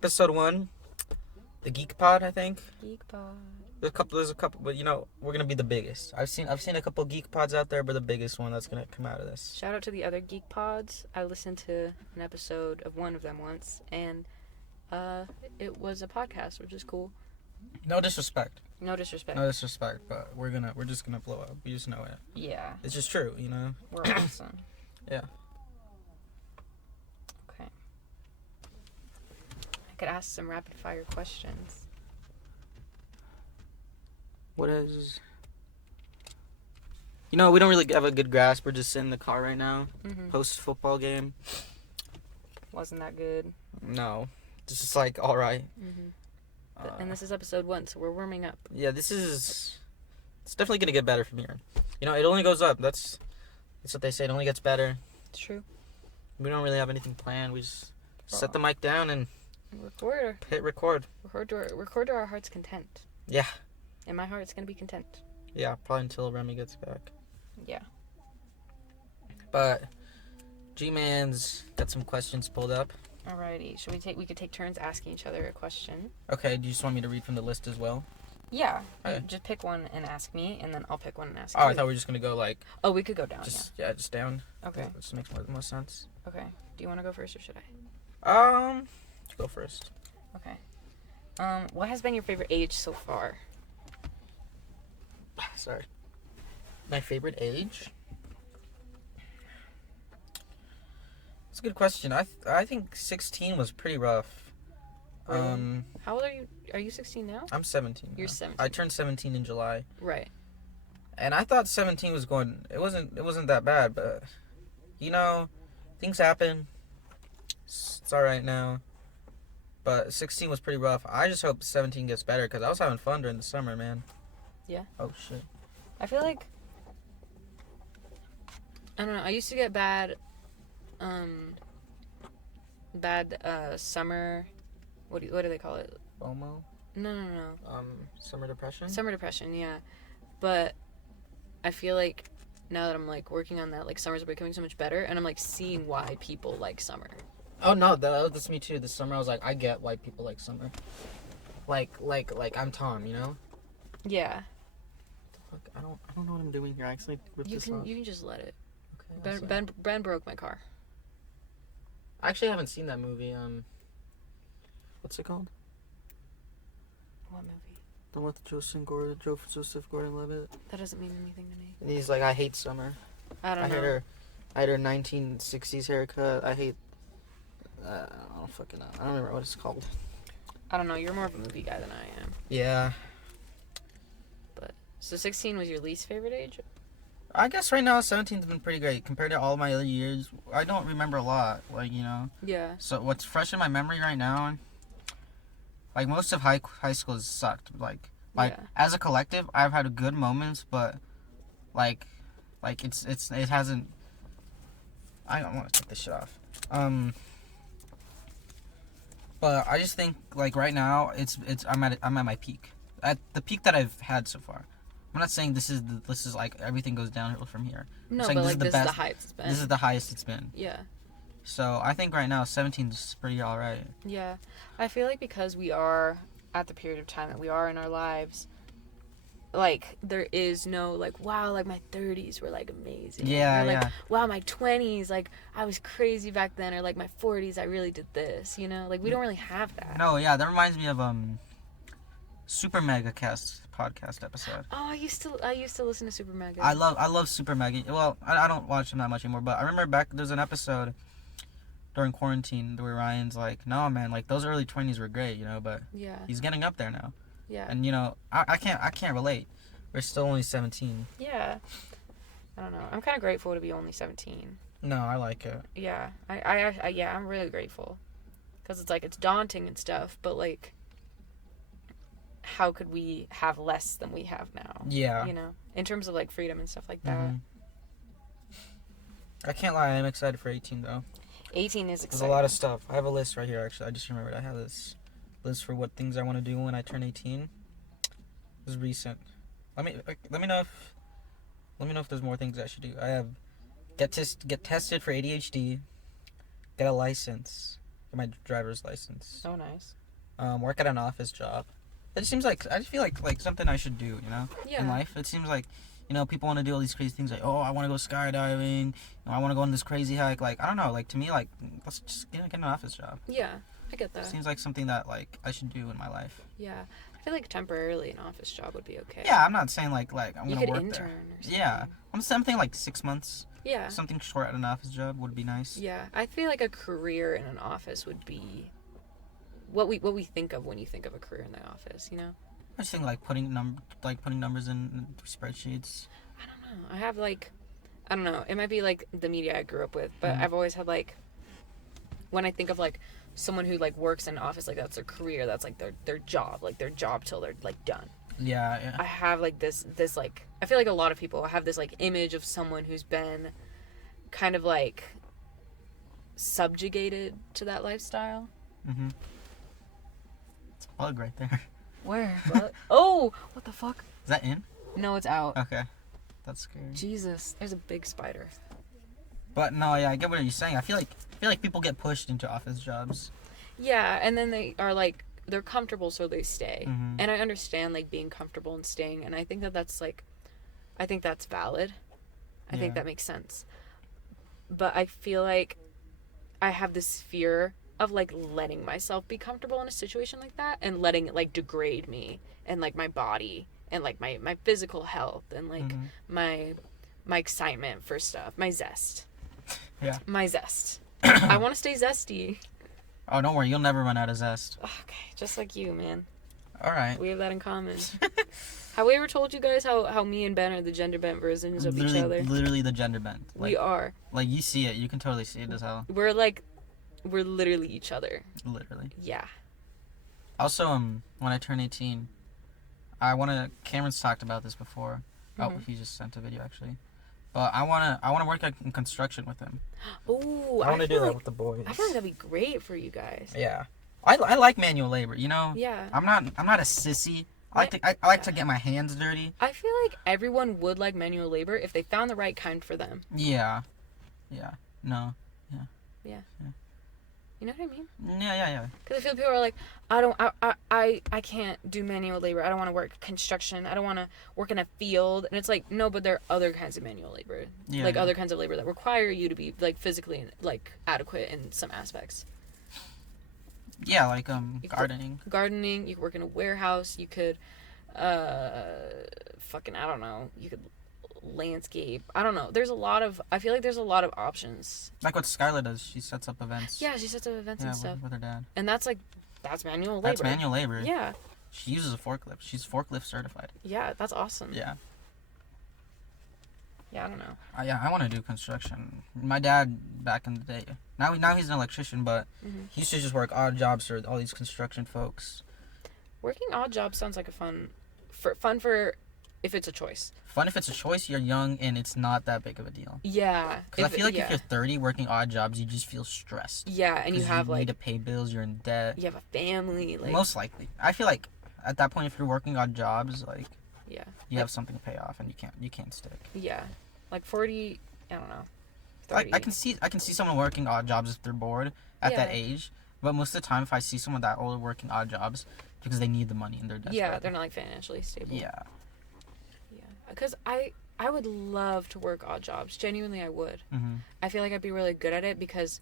episode 1, the GeekPod, I think. GeekPod. There's a couple, but we're gonna be the biggest. I've seen a couple GeekPods out there, but the biggest one that's gonna come out of this. Shout out to the other GeekPods. I listened to an episode of one of them once, and it was a podcast, which is cool. No disrespect. No disrespect. But we're just gonna blow up. We just know it. Yeah. It's just true, We're awesome. Yeah. Okay. I could ask some rapid fire questions. What is... we don't really have a good grasp. We're just sitting in the car right now. Mm-hmm. Post-football game. Wasn't that good? No. It's just like, alright. Mm-hmm. And this is episode 1, so we're warming up. Yeah, it's definitely going to get better from here. It only goes up. That's what they say. It only gets better. It's true. We don't really have anything planned. We just set the mic down and hit record. Record to our heart's content. Yeah. And my heart's going to be content. Yeah, probably until Remy gets back. Yeah. But G-Man's got some questions pulled up. Alrighty. We could take turns asking each other a question. Okay, do you just want me to read from the list as well? Yeah. Okay. Just pick one and ask me, and then I'll pick one and ask you. Oh, I thought we were just going to go like... Oh, we could go down, just down. Okay. That just makes more sense. Okay. Do you want to go first, or should I? Go first. Okay. What has been your favorite age so far? Sorry. My favorite age? It's a good question. I think 16 was pretty rough. Really? How old are you? Are you 16 now? I'm 17. You're now. 17. I turned 17 in July. Right. And I thought 17 was going... It wasn't that bad, but... things happen. It's alright now. But 16 was pretty rough. I just hope 17 gets better, because I was having fun during the summer, man. Yeah. Oh, shit. I feel like... I don't know. I used to get bad summer... What do they call it? FOMO? No. Summer depression? Summer depression, yeah. But I feel like now that I'm, working on that, summers are becoming so much better, and I'm, seeing why people like summer. Oh, no, that's me, too. This summer, I was like, I get why people like summer. Like, I'm Tom, Yeah. Fuck, I don't know what I'm doing here. I actually ripped this off. You can just let it. Okay, Ben broke my car. I actually haven't seen that movie. What's it called? What movie? The one with Joseph Gordon-Levitt. That doesn't mean anything to me. And he's like, I hate summer. I don't know. I had her 1960s haircut. I hate... I don't fucking know. I don't remember what it's called. I don't know. You're more of a movie guy than I am. Yeah. But so 16 was your least favorite age? I guess right now 17's been pretty great compared to all my other years. I don't remember a lot, Yeah. So what's fresh in my memory right now, most of high school has sucked. As a collective, I've had good moments, but it hasn't. I don't want to take this shit off. But I just think right now I'm at my peak, at the peak that I've had so far. I'm not saying this is everything goes downhill from here. No, but this is the highest it's been. This is the highest it's been. Yeah. So I think right now 17 is pretty alright. Yeah, I feel like because we are at the period of time that we are in our lives, there is no wow, my 30s were amazing. Yeah, or, yeah. Wow, my 20s, I was crazy back then, or my 40s, I really did this. We don't really have that. No, yeah, that reminds me of Super Mega Cast podcast episode. Oh, I used to listen to Super Mega. I love Super Mega. Well, I don't watch them that much anymore, but I remember there's an episode during quarantine where Ryan's like, no man, those early 20s were great, but yeah, he's getting up there now. Yeah. And I can't relate. We're still only 17. Yeah. I don't know. I'm kind of grateful to be only 17. No, I like it. Yeah. I'm really grateful. Cuz it's daunting and stuff, but how could we have less than we have now? Yeah. In terms of freedom and stuff like that. Mm-hmm. I can't lie, I'm excited for 18 though. 18 is exciting. There's a lot of stuff. I have a list right here actually. I just remembered I have this list for what things I want to do when I turn 18. This is recent. Let me know if there's more things I should do. I have get tested for ADHD, get a license, get my driver's license. Oh, nice. Work at an office job. It seems like I just feel like something I should do, you know, Yeah. in life. It seems like, you know, people want to do all these crazy things like, oh, I want to go skydiving, you know, I want to go on this crazy hike. Like, I don't know, like to me, like let's just get an office job. Yeah, I get that. Seems like something that like I should do in my life. Yeah, I feel like temporarily an office job would be okay. Yeah, I'm not saying like I'm You gonna could work intern there. or something. Yeah, I'm something like 6 months. Yeah. Something short at an office job would be nice. Yeah, I feel like a career in an office would be what we think of when you think of a career in the office. You know. I just think like putting numbers in spreadsheets. I don't know. I have like, I don't know. It might be like the media I grew up with, but Mhm. I've always had like, when I think of like someone who like works in an office, like that's their career, that's like their job, like their job till they're like done. Yeah. I have like this like, I feel like a lot of people have this like image of someone who's been kind of like subjugated to that lifestyle. Mhm. It's a bug right there. Where? What? Oh, what the fuck? Is that in? No, it's out. Okay. That's scary. Jesus, there's a big spider. But no, yeah, I get what you're saying. I feel like people get pushed into office jobs. Yeah, and then they are like, they're comfortable, so they stay. Mhm. And I understand like being comfortable and staying, and I think that's like, I think that's valid. I think Yeah. that makes sense. But I feel like I have this fear of like letting myself be comfortable in a situation like that and letting it like degrade me and like my body and like my physical health and like Mhm. my excitement for stuff, my zest. Yeah. My zest. I want to stay zesty. Oh, don't worry, you'll never run out of zest. Okay, just like you, man. All right. We have that in common. Have we ever told you guys how me and Ben are the gender bent versions of each other? Literally the gender bent. We are. Like you see it, you can totally see it as hell. We're literally each other. Literally. Yeah. Also, when I turn 18, Cameron's talked about this before. Oh, Mhm. he just sent a video actually. But I wanna work in construction with him. Ooh, I wanna do feel that like, with the boys. I feel like that'd be great for you guys. Yeah. I like manual labor, you know? Yeah. I'm not a sissy. I like to get my hands dirty. I feel like everyone would like manual labor if they found the right kind for them. Yeah. No. You know what I mean? Yeah. Because I feel people are like, I can't do manual labor. I don't want to work construction. I don't want to work in a field. And it's like, no, but there are other kinds of manual labor. Yeah. Like other kinds of labor that require you to be like physically like adequate in some aspects. Yeah, like gardening. Gardening, you could work in a warehouse, you could fucking, I don't know, you could landscape. I don't know. I feel like there's a lot of options. Like what Skylar does, she sets up events. Yeah, she sets up events and stuff. With her dad. And that's manual labor. That's manual labor. Yeah. She uses a forklift. She's forklift certified. Yeah, that's awesome. Yeah. Yeah, I don't know. I want to do construction. My dad back in the day. Now he's an electrician, but Mhm. he used to just work odd jobs for all these construction folks. Working odd jobs sounds like a fun for if it's a choice. Fun if it's a choice. You're young and it's not that big of a deal. Yeah. Because I feel like if you're 30 working odd jobs, you just feel stressed. Yeah, and you have need to pay bills. You're in debt. you have a family, like Most likely, I feel like at that point, if you're working odd jobs, like yeah, you have something to pay off, and you can't stick. yeah, like 40. I don't know. Like 30. I can see someone working odd jobs if they're bored at that Yeah. age, but most of the time, if I see someone that old working odd jobs because they need the money and they're desperate. Yeah, they're not like financially stable. Yeah. Yeah, because I would love to work odd jobs. Genuinely, I would. Mm-hmm. I feel like I'd be really good at it because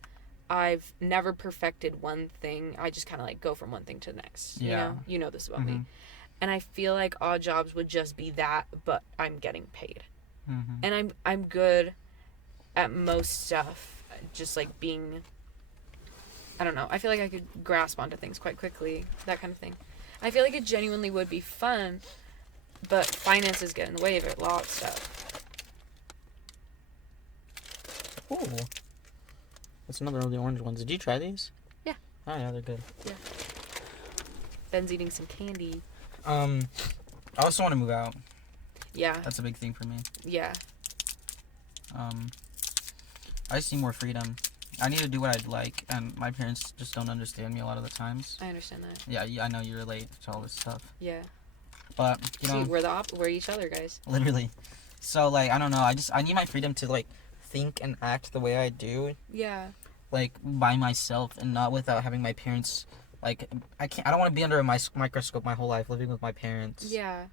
I've never perfected one thing. I just kind of like go from one thing to the next. Yeah. You know this about Mm-hmm. me. And I feel like odd jobs would just be that, but I'm getting paid. Mm-hmm. And I'm good at most stuff. Just like being, I don't know. I feel like I could grasp onto things quite quickly. That kind of thing. I feel like it genuinely would be fun, but finances get in the way of it. A lot of stuff. Ooh. That's another of the orange ones. Did you try these? Yeah. Oh yeah, they're good. Ben's eating some candy. I also want to move out. Yeah. That's a big thing for me. Yeah. I just need more freedom. I need to do what I'd like, and my parents just don't understand me a lot of the times. I understand that. Yeah, I know you relate to all this stuff. Yeah. But, you know, See, we're each other, guys. literally. So, like, I don't know. I need my freedom to, like, think and act the way I do. Yeah. like by myself and not without having my parents. Like I don't want to be under a microscope my whole life living with my parents. Yeah.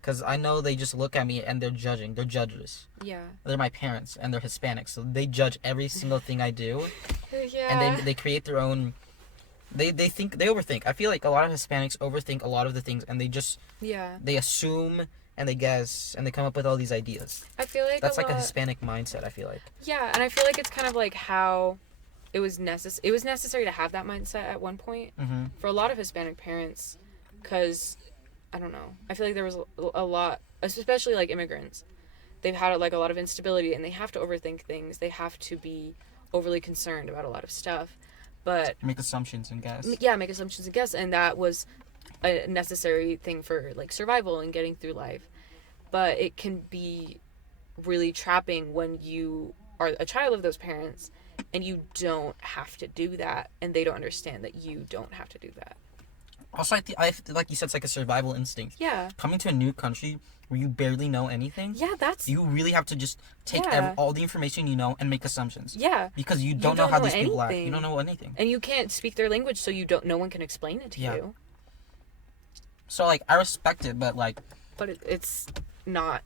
Because I know they just look at me and they're judging. They're judges. Yeah. They're my parents and they're Hispanic, so they judge every single thing I do. Yeah. And they create their own. They overthink. I feel like a lot of Hispanics overthink a lot of the things, and they assume and they guess and they come up with all these ideas. I feel like that's like a Hispanic mindset. I feel like. Yeah, and I feel like it's kind of like how it was necessary to have that mindset at one point for a lot of Hispanic parents, because I don't know. I feel like there was a lot, especially like immigrants. They've had like a lot of instability, and they have to overthink things. They have to be overly concerned about a lot of stuff. But make assumptions and guess. Yeah, make assumptions and guess, and that was a necessary thing for like survival and getting through life. But it can be really trapping when you are a child of those parents and you don't have to do that, and they don't understand that you don't have to do that. Also, I like you said, it's like a survival instinct. Yeah. Coming to a new country where you barely know anything. Yeah, you really have to just take all the information you know and make assumptions. Yeah. Because you don't know how these people act. You don't know anything. And you can't speak their language, so no one can explain it to you. So like I respect it, but like. But it's not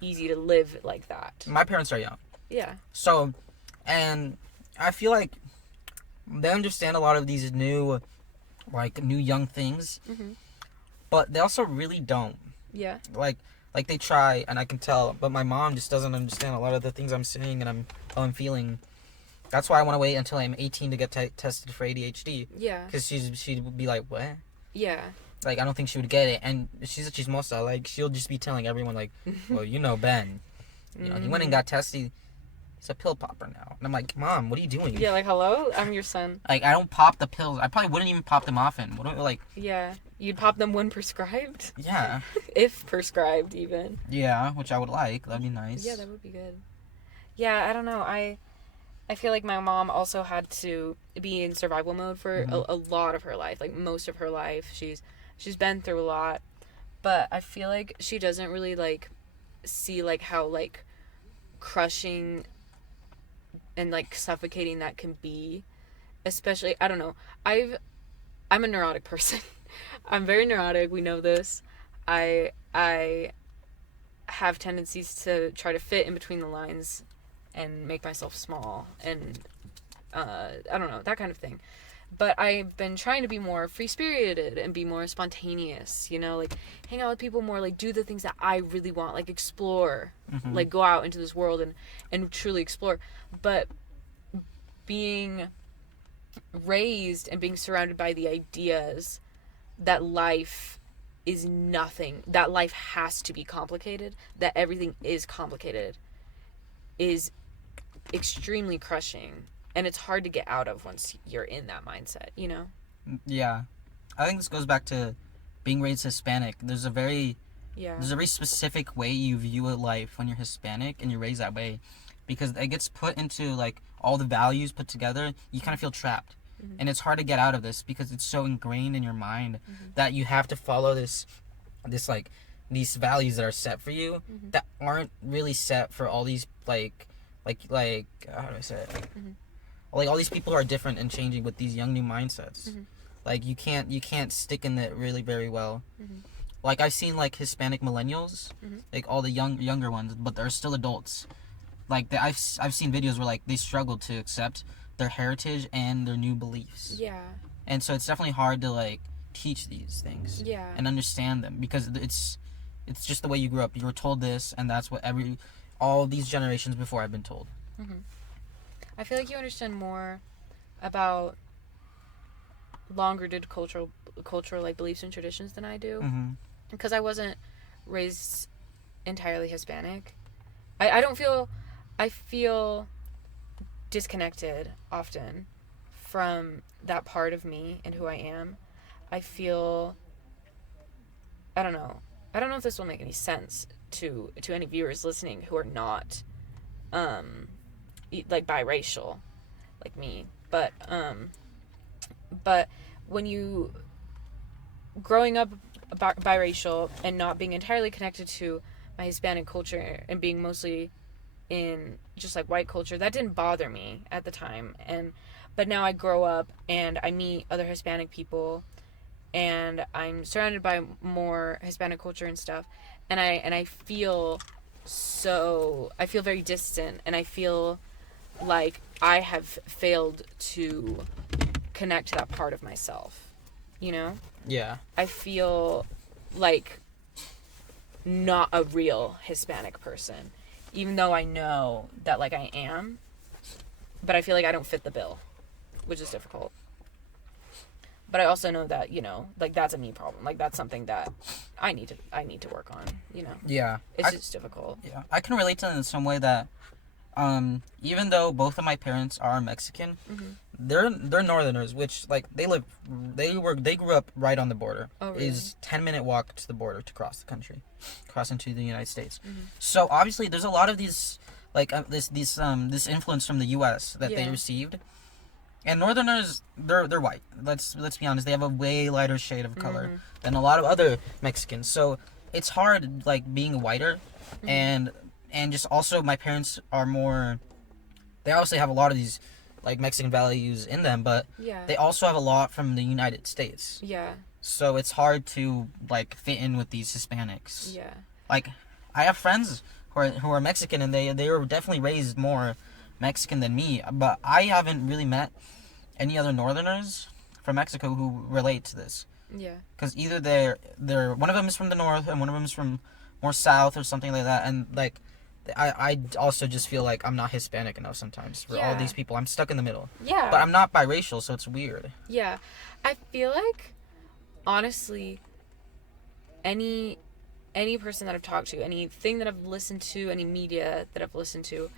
easy to live like that. My parents are young. Yeah. So, and I feel like they understand a lot of these new young things, but they also really don't. Yeah. Like they try, and I can tell, but my mom just doesn't understand a lot of the things I'm saying and how I'm feeling. That's why I want to wait until I'm 18 to get tested for ADHD. Yeah. Because she'd be like, what? Yeah. Like, I don't think she would get it. And she's a chismosa. Like, she'll just be telling everyone, like, well, you know Ben. You know, he went and got tested. He's a pill popper now. And I'm like, Mom, what are you doing? Yeah, like, hello? I'm your son. Like, I don't pop the pills. I probably wouldn't even pop them often. Yeah. You'd pop them when prescribed? Yeah. If prescribed, even. Yeah, which I would like. That'd be nice. Yeah, that would be good. Yeah, I don't know. I feel like my mom also had to be in survival mode for a lot of her life. Like, most of her life. She's been through a lot. But I feel like she doesn't really, like, see, like, how, like, crushing and, like, suffocating that can be. Especially, I don't know. I'm a neurotic person. I'm very neurotic. We know this. I have tendencies to try to fit in between the lines and make myself small and I don't know, that kind of thing. But I've been trying to be more free-spirited and be more spontaneous, you know, like hang out with people more, like do the things that I really want, like explore, like go out into this world and truly explore. But being raised and being surrounded by the ideas that life is nothing, that life has to be complicated, that everything is complicated, is extremely crushing. And it's hard to get out of once you're in that mindset, you know? Yeah. I think this goes back to being raised Hispanic. There's a very specific way you view life when you're Hispanic and you're raised that way. Because it gets put into, like, all the values put together, you kind of feel trapped. And it's hard to get out of this because it's so ingrained in your mind that you have to follow this like, these values that are set for you that aren't really set for all these, like how do I say it? Like all these people are different and changing with these young new mindsets. Like you can't stick in it really very well. Like I've seen like Hispanic millennials, like all the younger ones, but they're still adults. Like I've seen videos where like they struggle to accept their heritage and their new beliefs. Yeah. And so it's definitely hard to like teach these things. Yeah. And understand them because it's just the way you grew up. You were told this, and that's what all these generations before have been told. I feel like you understand more about long-rooted cultural like beliefs and traditions than I do, because I wasn't raised entirely Hispanic. I feel disconnected often from that part of me and who I am. I don't know if this will make any sense to any viewers listening who are not like biracial like me, but when you growing up biracial and not being entirely connected to my Hispanic culture and being mostly in just like white culture, that didn't bother me at the time. But now I grow up and I meet other Hispanic people, and I'm surrounded by more Hispanic culture and stuff, and I feel I feel very distant, and I feel like I have failed to connect to that part of myself, you know? Yeah. I feel like not a real Hispanic person, even though I know that like I am, but I feel like I don't fit the bill, which is difficult. But I also know that, you know, like that's a me problem. Like that's something that I need to work on, you know. Yeah. It's just difficult. Yeah. I can relate to it in some way that even though both of my parents are Mexican, they're Northerners, which like they grew up right on the border. Oh, really? Is 10-minute walk to the border to cross the country, cross into the United States. So obviously there's a lot of these like this influence from the U.S. that they received. And Northerners, they're white. Let's be honest. They have a way lighter shade of color than a lot of other Mexicans. So it's hard, like being whiter, and just also my parents are more. They obviously have a lot of these, like Mexican values in them, but they also have a lot from the United States. Yeah. So it's hard to like fit in with these Hispanics. Yeah. Like, I have friends who are Mexican, and they were definitely raised more Mexican than me, but I haven't really met any other Northerners from Mexico who relate to this. Yeah. Because either they're one of them is from the north and one of them is from more south or something like that, and like I also just feel like I'm not Hispanic enough sometimes for all these people. I'm stuck in the middle. Yeah. But I'm not biracial, so it's weird. Yeah. I feel like honestly any person that I've talked to, anything that I've listened to, any media that I've listened to,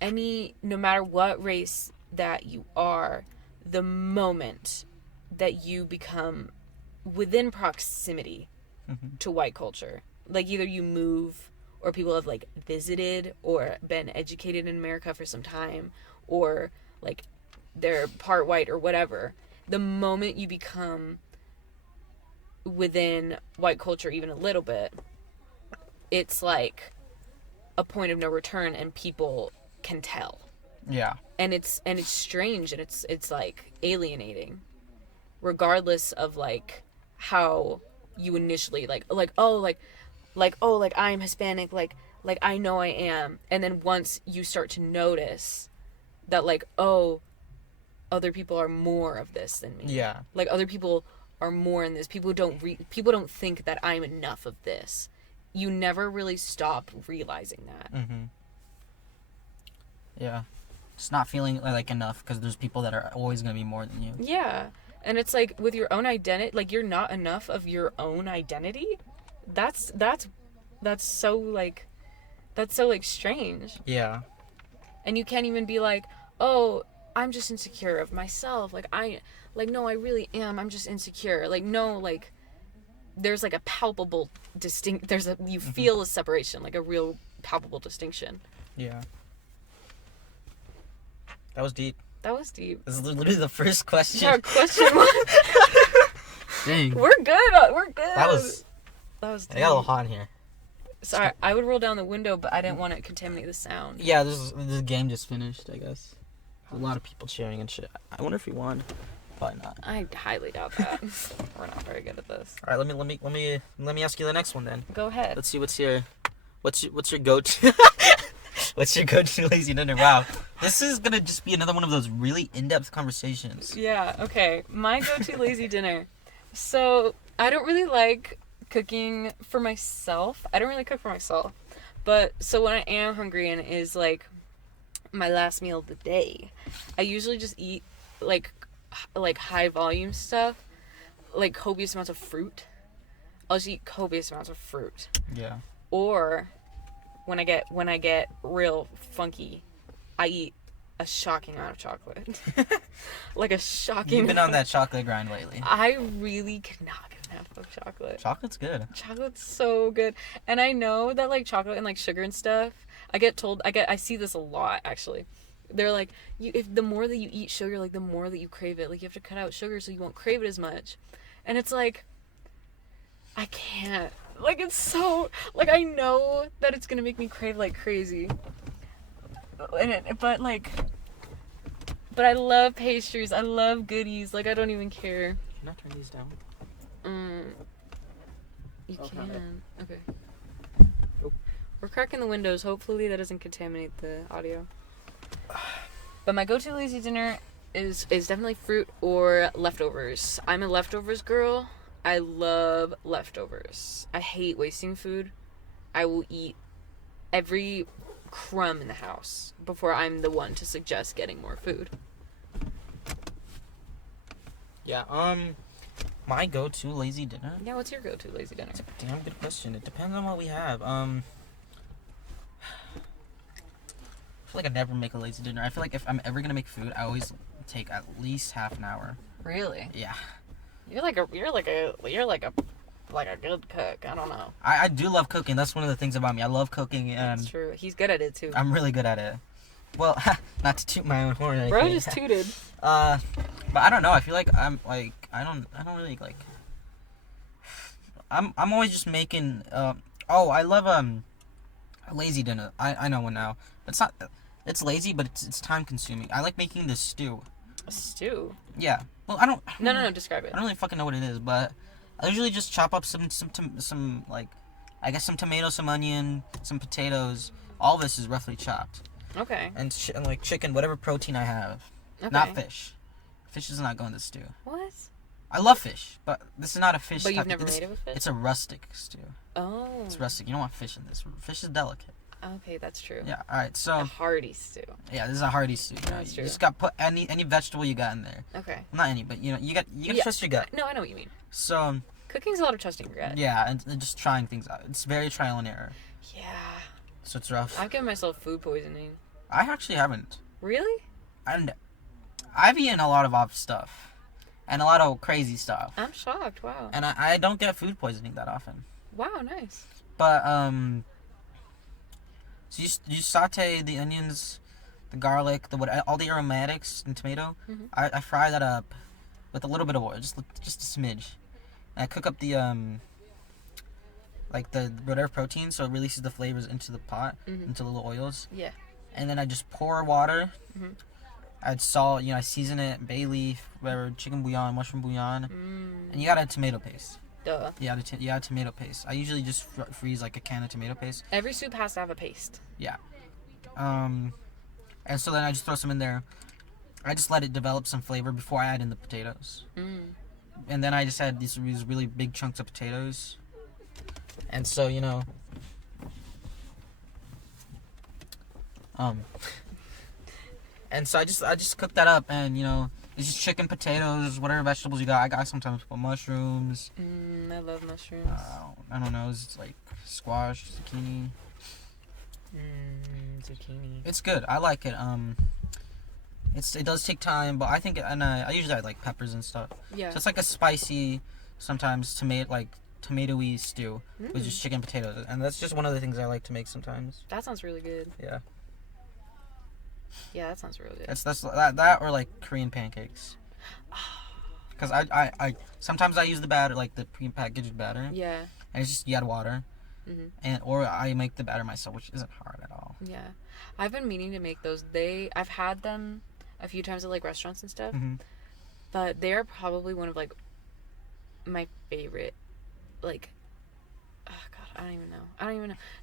no matter what race that you are, the moment that you become within proximity to white culture, like either you move or people have like visited or been educated in America for some time, or like they're part white or whatever, the moment you become within white culture even a little bit, it's like a point of no return, and people can tell. Yeah. And it's strange, and it's like alienating, regardless of like how you initially like I'm Hispanic, like I know I am, and then once you start to notice that like, oh, other people are more of this than me. Yeah. Like other people are more in this. People don't think that I'm enough of this. You never really stop realizing that. Yeah. Just not feeling like enough because there's people that are always going to be more than you. Yeah. And it's like with your own identity, like you're not enough of your own identity. That's so like strange. Yeah. And you can't even be like, "Oh, I'm just insecure of myself." No, I really am. I'm just insecure. Like no, like there's like a palpable you feel a separation, like a real palpable distinction. Yeah. That was deep. That was deep. This is literally the first question. Yeah, question one. Dang. We're good. That was deep. I got a little hot in here. Sorry, I would roll down the window, but I didn't want to contaminate the sound. Yeah, this game just finished, I guess. A lot of people cheering and shit. I wonder if we won. Probably not. I highly doubt that. We're not very good at this. All right, let me ask you the next one then. Go ahead. Let's see what's your go-to. What's your go-to lazy dinner? Wow, this is gonna just be another one of those really in-depth conversations. Yeah. Okay. My go-to lazy dinner. So I don't really like cooking for myself. I don't really cook for myself, but so when I am hungry and it is like my last meal of the day, I usually just eat like high volume stuff, like copious amounts of fruit. I'll just eat copious amounts of fruit. Yeah. Or when I get real funky, I eat a shocking amount of chocolate. Like a shocking. You've been on that chocolate grind lately. I really cannot get enough of chocolate. Chocolate's good. Chocolate's so good. And I know that like chocolate and like sugar and stuff, I see this a lot actually. They're like, if the more that you eat sugar, like the more that you crave it. Like you have to cut out sugar so you won't crave it as much. And it's like, I can't. Like it's so, like I know that it's gonna make me crave like crazy. But I love pastries. I love goodies. Like, I don't even care. Can I turn these down? You Okay. can. Okay. Oh. We're cracking the windows. Hopefully that doesn't contaminate the audio. But my go-to lazy dinner is definitely fruit or leftovers. I'm a leftovers girl. I love leftovers. I hate wasting food. I will eat every crumb in the house before I'm the one to suggest getting more food. Yeah, my go-to lazy dinner? Yeah, what's your go-to lazy dinner? That's a damn good question. It depends on what we have. I feel like I never make a lazy dinner. I feel like if I'm ever gonna make food, I always take at least half an hour. Really? Yeah. You're like a good cook. I don't know. I do love cooking. That's one of the things about me. I love cooking, and That's true. He's good at it too. I'm really good at it. Well, not to toot my own horn or anything. Bro just tooted. But I don't know. I feel like I'm like I don't really like. I'm always just making. I love a lazy dinner. I know one now. It's not. It's lazy, but it's time consuming. I like making this stew. A stew? Yeah. Well, I don't. No. Describe it. I don't really fucking know what it is, but I usually just chop up some like, I guess some tomatoes, some onion, some potatoes. All this is roughly chopped. Okay. And like chicken, whatever protein I have. Okay. Not fish. Fish does not go in the stew. What? I love fish, but this is not a fish. But you've never made it with fish? It's a rustic stew. Oh. It's rustic. You don't want fish in this. Fish is delicate. Okay, that's true. Yeah. All right. So. A hearty stew. Yeah, this is a hearty stew. That's You true. just got put any vegetable you got in there. Okay. Not any, but you gotta trust your gut. No, I know what you mean. So. Cooking's a lot of trusting your gut. Yeah, and just trying things out. It's very trial and error. Yeah. So it's rough. I've given myself food poisoning. I actually haven't. Really? And I've eaten a lot of off stuff. And a lot of crazy stuff. I'm shocked. Wow. And I don't get food poisoning that often. Wow, nice. But, so you saute the onions, the garlic, all the aromatics and tomato. Mm-hmm. I fry that up with a little bit of oil, just a smidge. And I cook up the, like the whatever protein, so it releases the flavors into the pot, into little oils. Yeah. And then I just pour water. Mm-hmm. Add salt, I season it, bay leaf, whatever, chicken bouillon, mushroom bouillon. And you gotta add tomato paste. Duh. You add tomato paste. I usually just freeze like a can of tomato paste. Every soup has to have a paste. Yeah. And so then I just throw some in there. I just let it develop some flavor before I add in the potatoes. And then I just add these really big chunks of potatoes. And so, and so I just cook that up, and it's just chicken, potatoes, whatever vegetables you got. I sometimes put mushrooms. I love mushrooms. I don't know, it's like squash, zucchini. Zucchini. It's good. I like it. It does take time, but I think, and I usually add like peppers and stuff. Yeah. So it's like a spicy, sometimes tomatoey stew with just chicken and potatoes, and that's just one of the things I like to make sometimes. That sounds really good. Yeah. Yeah, that sounds really good. That's that or like Korean pancakes. Because I sometimes I use the batter, like the pre-packaged batter. Yeah. And it's just you add water. Or I make the batter myself, which isn't hard at all. Yeah. I've been meaning to make those. I've had them a few times at like restaurants and stuff. But they are probably one of like my favorite, like, oh god, I don't even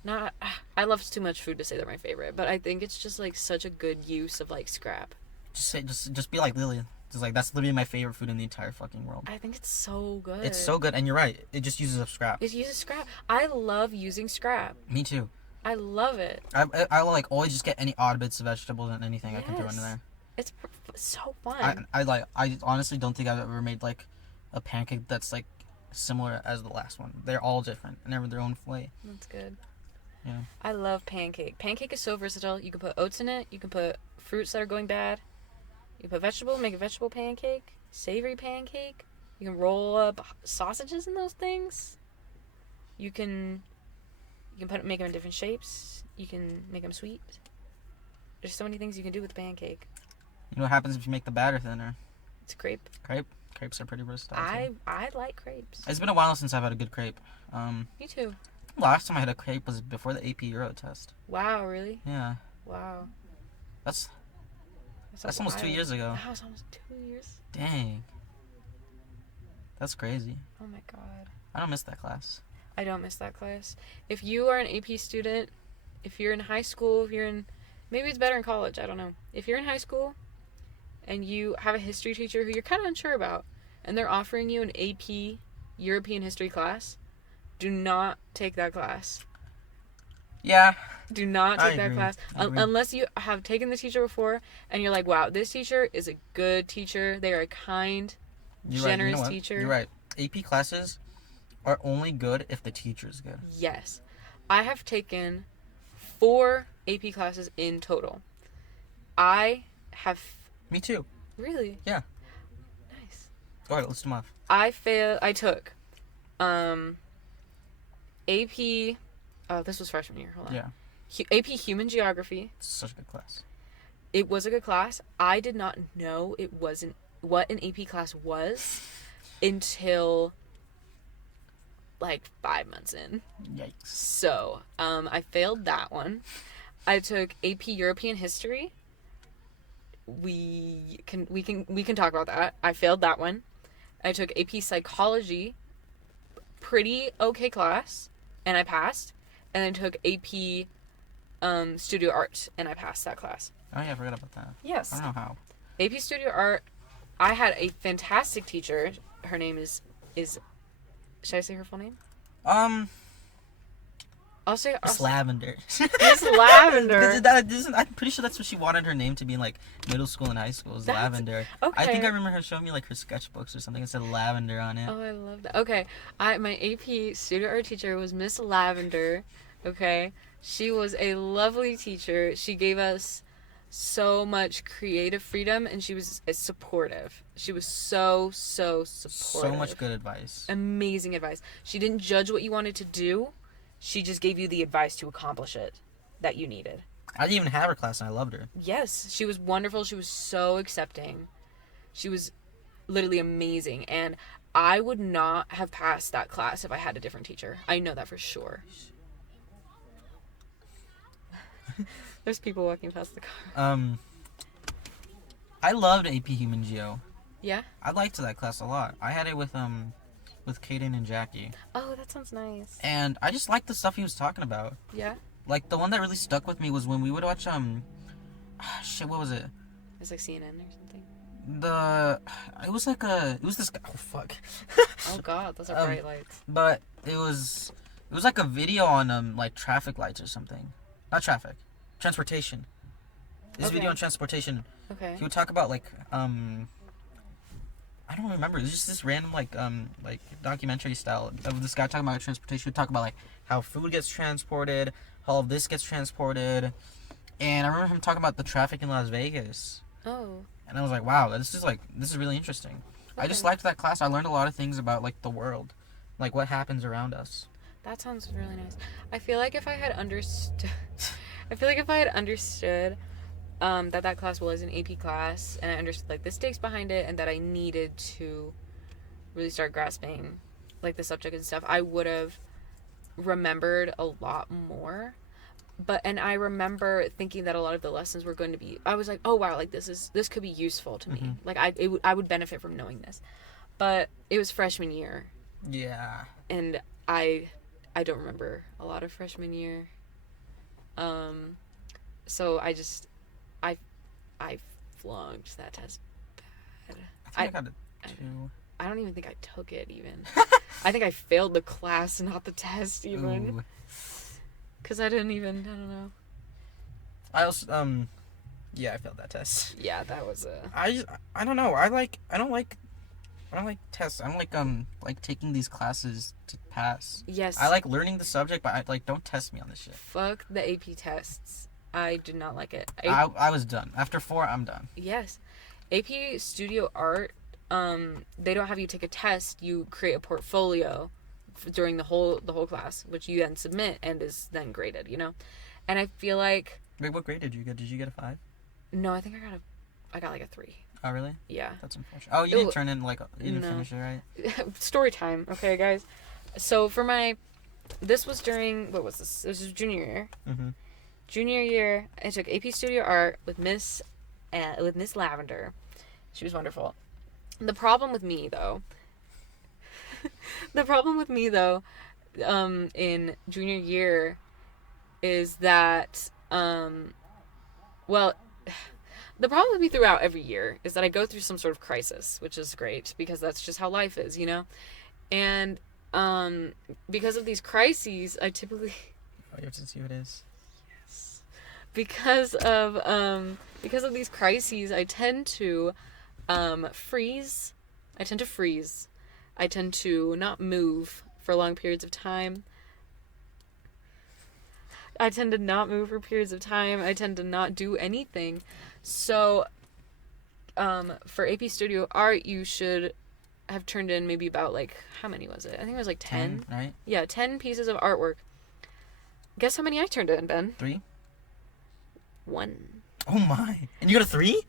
know. I love too much food to say they're my favorite, but I think it's just like such a good use of like scrap. Just be like Lily. Just like that's literally my favorite food in the entire fucking world. I think it's so good. It's so good, and you're right. It just uses up scrap. It uses scrap. I love using scrap. Me too. I love it. I like always just get any odd bits of vegetables and anything I can throw in there. It's so fun. I honestly don't think I've ever made like a pancake that's like similar as the last one. They're all different and they're their own way. That's good. Yeah. I love pancake. Pancake is so versatile. You can put oats in it. You can put fruits that are going bad. You can put vegetable, make a vegetable pancake, savory pancake. You can roll up sausages in those things. You can make them in different shapes. You can make them sweet. There's so many things you can do with a pancake. You know what happens if you make the batter thinner? It's a crepe. Crepes are pretty versatile. I like crepes. It's been a while since I've had a good crepe. Me too. Last time I had a crepe was before the AP Euro test. Wow, really? Yeah. Wow. That's almost 2 years ago. That was almost 2 years. Dang. That's crazy. Oh my god. I don't miss that class. I don't miss that class. If you are an AP student, if you're in high school, maybe it's better in college, I don't know. If you're in high school and you have a history teacher who you're kind of unsure about, and they're offering you an AP European history class, do not take that class. Yeah. Do not take that class. I agree. Unless you have taken the teacher before and you're like, wow, this teacher is a good teacher. They are a kind, generous teacher. You're right. AP classes are only good if the teacher is good. Yes. I have taken 4 AP classes in total. I have... Me too. Really? Yeah. Nice. Go ahead, list them off. I took AP... Oh, this was freshman year. Hold on. Yeah. AP Human Geography. It's such a good class. It was a good class. I did not know it wasn't what an AP class was until like 5 months in. Yikes. So, I failed that one. I took AP European History. We can talk about that. I failed that one. I took AP Psychology. Pretty okay class, and I passed. And then took AP Studio Art, and I passed that class. Oh yeah, I forgot about that. Yes. I don't know how. AP Studio Art, I had a fantastic teacher. Her name is should I say her full name? I'll say Miss Lavender. Miss Lavender. I'm pretty sure that's what she wanted her name to be in like middle school and high school. Is Lavender. Okay. I think I remember her showing me like her sketchbooks or something. It said Lavender on it. Oh, I love that. Okay, my AP Studio Art teacher was Miss Lavender. Okay, she was a lovely teacher. She gave us so much creative freedom, and she was supportive. She was so supportive. So much good advice. Amazing advice. She didn't judge what you wanted to do. She just gave you the advice to accomplish it that you needed. I didn't even have her class, and I loved her. Yes, she was wonderful. She was so accepting. She was literally amazing, and I would not have passed that class if I had a different teacher. I know that for sure. There's people walking past the car. I loved AP Human Geo. Yeah? I liked that class a lot. I had it with Kaden and Jackie. Oh, that sounds nice. And I just liked the stuff he was talking about. Yeah? Like, the one that really stuck with me was when we would watch, what was it? It's like CNN or something. It was this guy, oh fuck. Oh god, those are bright lights. But it was like a video on, like, traffic lights or something. Not traffic. Transportation. This video on transportation. Okay. He would talk about, like, I don't remember. It was just this random, like documentary style of this guy talking about transportation. He would talk about, like, how food gets transported, how all of this gets transported. And I remember him talking about the traffic in Las Vegas. Oh. And I was like, wow, this is really interesting. Okay. I just liked that class. I learned a lot of things about, like, the world. Like, what happens around us. That sounds really nice. I feel like if I had understood... that class was an AP class, and I understood, like, the stakes behind it, and that I needed to really start grasping, like, the subject and stuff, I would have remembered a lot more. And I remember thinking that a lot of the lessons were going to be, I was like, oh wow, like, this could be useful to me. Mm-hmm. Like, I would benefit from knowing this. But it was freshman year. Yeah. And I don't remember a lot of freshman year. So I flunked that test bad. I think I got a 2. I don't even think I took it even. I think I failed the class, not the test even. Because I don't know. I also, yeah, I failed that test. Yeah, that was I don't know. I don't like tests. I don't like taking these classes to pass. Yes. I like learning the subject, but don't test me on this shit. Fuck the AP tests. I did not like it. I was done. After 4, I'm done. Yes. AP Studio Art, they don't have you take a test. You create a portfolio during the whole class, which you then submit and is then graded, you know? And I feel like... Wait, what grade did you get? Did you get a 5? No, I think I got like a 3. Oh, really? Yeah. That's unfortunate. Oh, you didn't turn in, like, you didn't finish it, right? Story time, okay, guys? So, this was during, what was this? This was junior year. Mm-hmm. Junior year, I took AP Studio Art with Miss Lavender. She was wonderful. The problem with me though, in junior year, is that well, the problem with me throughout every year is that I go through some sort of crisis, which is great because that's just how life is, you know, and because of these crises, I typically. Oh, you have to see what it is. Because of these crises, I tend to freeze. I tend to freeze. I tend to not move for long periods of time. I tend to not move for periods of time. I tend to not do anything. So, for AP Studio Art, you should have turned in maybe about, like, how many was it? I think it was like 10. 10, right? Yeah, 10 pieces of artwork. Guess how many I turned in, Ben? 3? 1. Oh my. And you got a 3?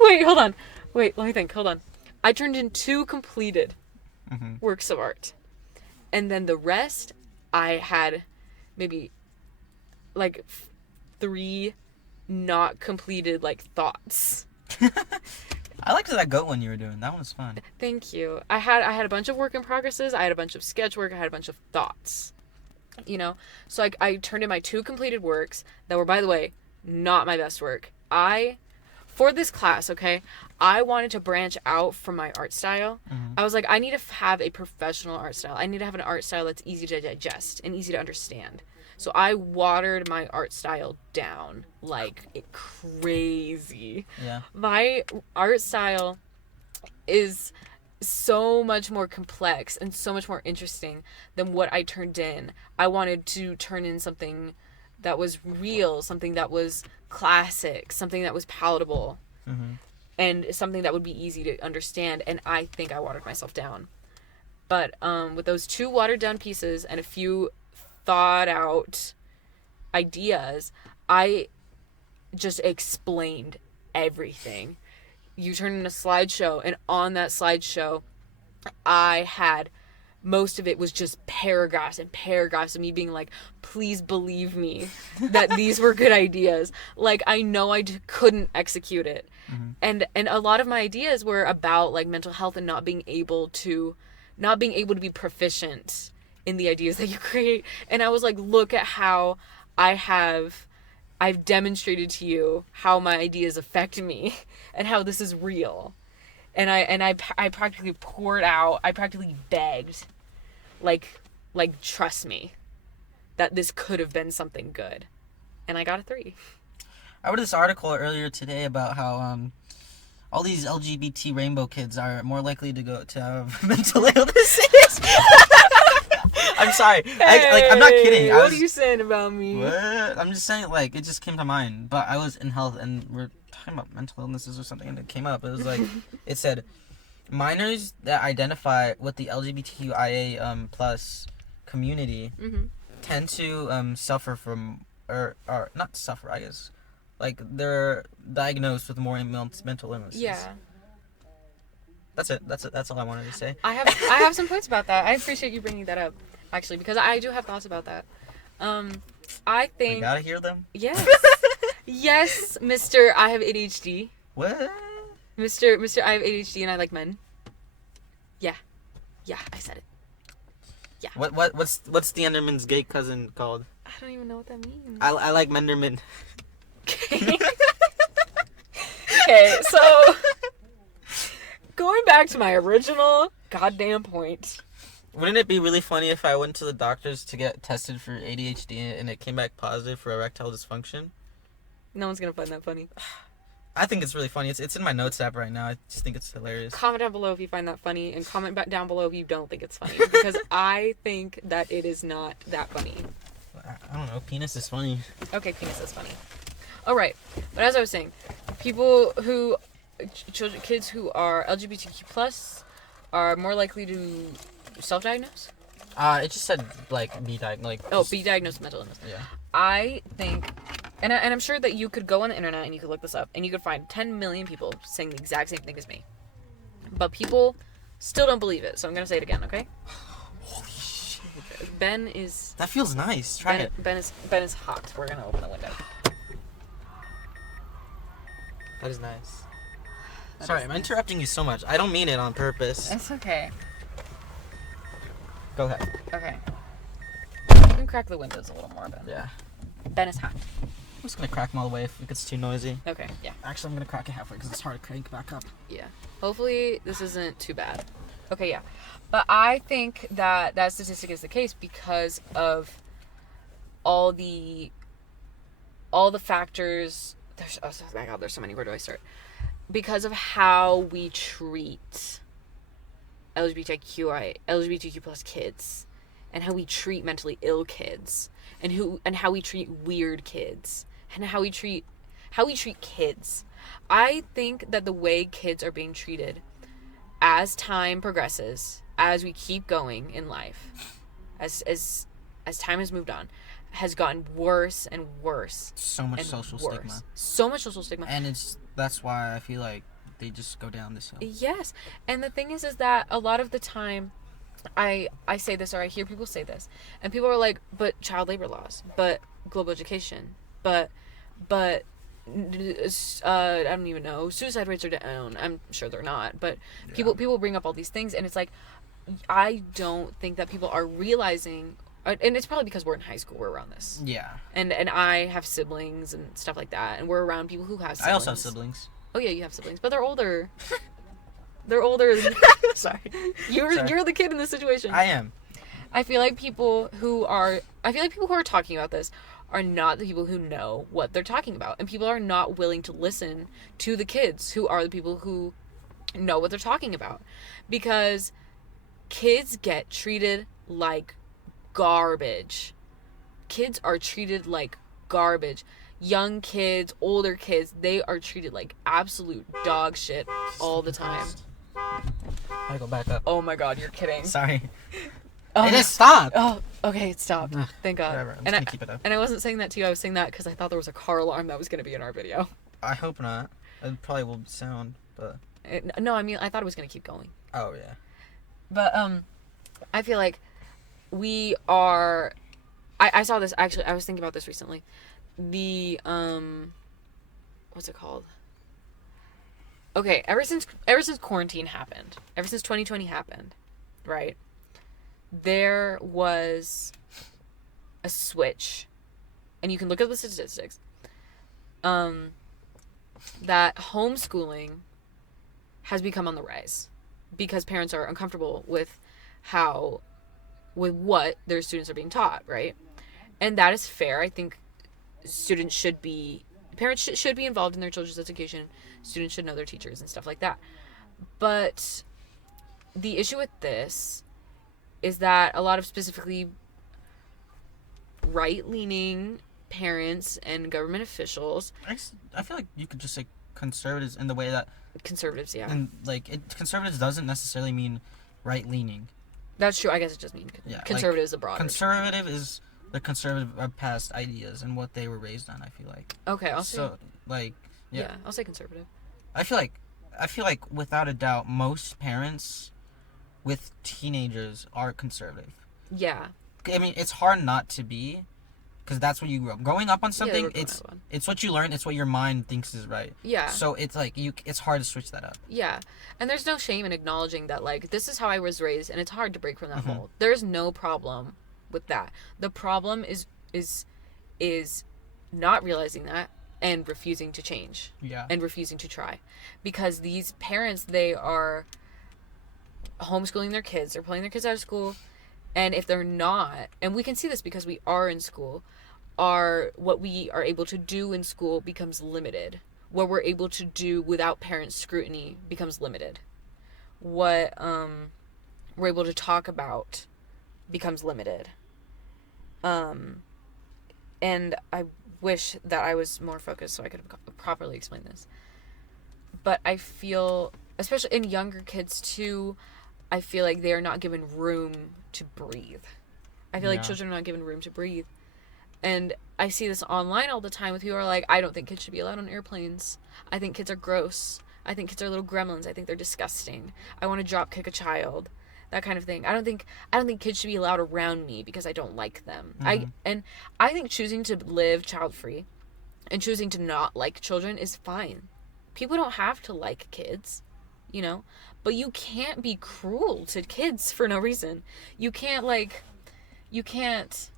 Wait, hold on. Wait, let me think. Hold on. I turned in 2 completed works of art. And then the rest, I had maybe like 3 not completed like thoughts. I liked that goat one you were doing. That one was fun. Thank you. I had a bunch of work in progresses. I had a bunch of sketch work. I had a bunch of thoughts. You know? So I turned in my 2 completed works that were, by the way, not my best work. For this class, okay, I wanted to branch out from my art style. I was like, I need to have a professional art style. I need to have an art style that's easy to digest and easy to understand. So I watered my art style down like crazy. Yeah. My art style is so much more complex and so much more interesting than what I turned in. I wanted to turn in something that was real, something that was classic, something that was palatable, and something that would be easy to understand, and I think I watered myself down. But with those 2 watered down pieces and a few thought out ideas, I just explained everything. You turn in a slideshow, and on that slideshow, I had most of it was just paragraphs and paragraphs of me being like, please believe me that these were good ideas. Like, I know I couldn't execute it. And a lot of my ideas were about like mental health and not being able to be proficient in the ideas that you create. And I was like, look at how I've demonstrated to you how my ideas affect me and how this is real. And I practically poured out, I practically begged, like trust me that this could have been something good. And I got a 3. I read this article earlier today about how all these LGBT rainbow kids are more likely to have mental illnesses. I'm sorry. Hey, I'm not kidding. What are you saying about me? What? I'm just saying, like, it just came to mind. But I was in health, and we're talking about mental illnesses or something, and it came up. It was like, it said, minors that identify with the LGBTQIA plus community tend to suffer from, or not suffer, I guess. Like, they're diagnosed with more mental illnesses. Yeah. That's it. That's all I wanted to say. I have some points about that. I appreciate you bringing that up, actually, because I do have thoughts about that. I think... We gotta hear them? Yes. Yes, Mr. I have ADHD. What? Mr. I have ADHD and I like men. Yeah. Yeah, I said it. Yeah. What's the Enderman's gay cousin called? I don't even know what that means. I like Menderman. Okay. Okay, so going back to my original goddamn point. Wouldn't it be really funny if I went to the doctors to get tested for ADHD and it came back positive for erectile dysfunction? No one's gonna find that funny. I think it's really funny. It's in my notes app right now. I just think it's hilarious. Comment down below if you find that funny, and comment back down below if you don't think it's funny, because I think that it is not that funny. I don't know. Penis is funny. Okay, penis is funny. All right, but as I was saying, people who, kids who are LGBTQ plus, are more likely to self-diagnose. It just said like be diagnosed. Like be diagnosed with mental illness. Yeah. I think, and I'm sure that you could go on the internet and you could look this up and you could find 10 million people saying the exact same thing as me, but people still don't believe it. So I'm gonna say it again, okay? Holy shit. Ben is... That feels nice. Try it. Ben is hot. We're gonna open the window. That is nice. Sorry, I'm interrupting you so much. I don't mean it on purpose. It's okay. Go ahead. Okay. You can crack the windows a little more, Ben. Yeah. Ben is hot. I'm just gonna crack them all the way if it gets too noisy. Okay, yeah. Actually, I'm gonna crack it halfway because it's hard to crank back up. Yeah. Hopefully this isn't too bad. Okay, yeah. But I think that statistic is the case because of all the factors. Oh my God, there's so many. Where do I start? Because of how we treat LGBTQ plus kids, and how we treat mentally ill kids, and how we treat weird kids, and how we treat kids. I think that the way kids are being treated as time progresses, as we keep going in life, as time has moved on, has gotten worse and worse. So much social stigma. So much social stigma. And that's why I feel like they just go down this hill. Yes. And the thing is that a lot of the time I say this, or I hear people say this, and people are like, but child labor laws, but global education, but I don't even know, suicide rates are down. I'm sure they're not, but yeah. People bring up all these things, and it's like, I don't think that people are realizing, and it's probably because we're in high school, we're around this. Yeah. And I have siblings and stuff like that, and we're around people who have siblings. I also have siblings. Oh yeah, you have siblings, but they're older. They're older. Sorry. You're the kid in this situation. I am. I feel like people who are talking about this are not the people who know what they're talking about. And people are not willing to listen to the kids who are the people who know what they're talking about. Because kids get treated like garbage. Kids are treated like garbage. Young kids, older kids, they are treated like absolute dog shit all the time. I go back up. Oh my God, you're kidding. Sorry. It just stopped. Oh, okay, it stopped. Thank God. Whatever. I'm just gonna keep it up. And I wasn't saying that to you. I was saying that because I thought there was a car alarm that was going to be in our video. I hope not. It probably will sound, but... No, I mean, I thought it was going to keep going. Oh, yeah. But, I feel like we are... I saw this, actually, I was thinking about this recently. The, what's it called? Okay, ever since quarantine happened, ever since 2020 happened, right? There was a switch, and you can look at the statistics, that homeschooling has become on the rise because parents are uncomfortable with what their students are being taught, right? And that is fair. I think parents should be involved in their children's education. Students should know their teachers and stuff like that. But the issue with this is that a lot of specifically right-leaning parents and government officials... I feel like you could just say conservatives in the way that... Conservatives, yeah. And, conservatives doesn't necessarily mean right-leaning. That's true. I guess it just means conservative is a broader... Conservative is the conservative of past ideas and what they were raised on, I feel like. Okay, I'll say... Yeah, I'll say conservative. I feel like without a doubt, most parents with teenagers are conservative. Yeah. I mean, it's hard not to be, because that's what you grew up. Growing up on something, it's what you learn. It's what your mind thinks is right. Yeah. So it's like it's hard to switch that up. Yeah, and there's no shame in acknowledging that, like, this is how I was raised, and it's hard to break from that mold. There's no problem with that. The problem is not realizing that and refusing to change. Yeah. And refusing to try, because these parents, they are homeschooling their kids, they're pulling their kids out of school, and if they're not, and we can see this because we are in school, what we are able to do in school becomes limited. What we're able to do without parent scrutiny becomes limited. What we're able to talk about becomes limited. And I wish that I was more focused so I could properly explain this. But I feel, especially in younger kids too, I feel like they are not given room to breathe. I feel like children are not given room to breathe. And I see this online all the time with people who are like, I don't think kids should be allowed on airplanes. I think kids are gross. I think kids are little gremlins. I think they're disgusting. I want to drop kick a child. that kind of thing. I don't think kids should be allowed around me because I don't like them. Mm-hmm. I think choosing to live child free and choosing to not like children is fine. People don't have to like kids, you know, but you can't be cruel to kids for no reason. You can't like you can't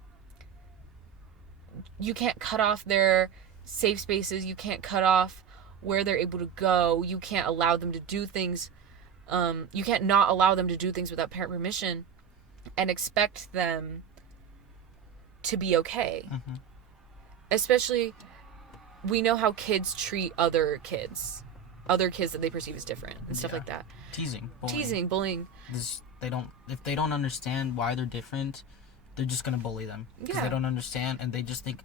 cut off their safe spaces. You can't cut off where they're able to go. You can't allow them to do things. You can't not allow them to do things without parent permission and expect them to be okay. Mm-hmm. Especially, we know how kids treat other kids that they perceive as different and stuff like that. Bullying. If they don't understand why they're different, they're just gonna bully them because they don't understand, and they just think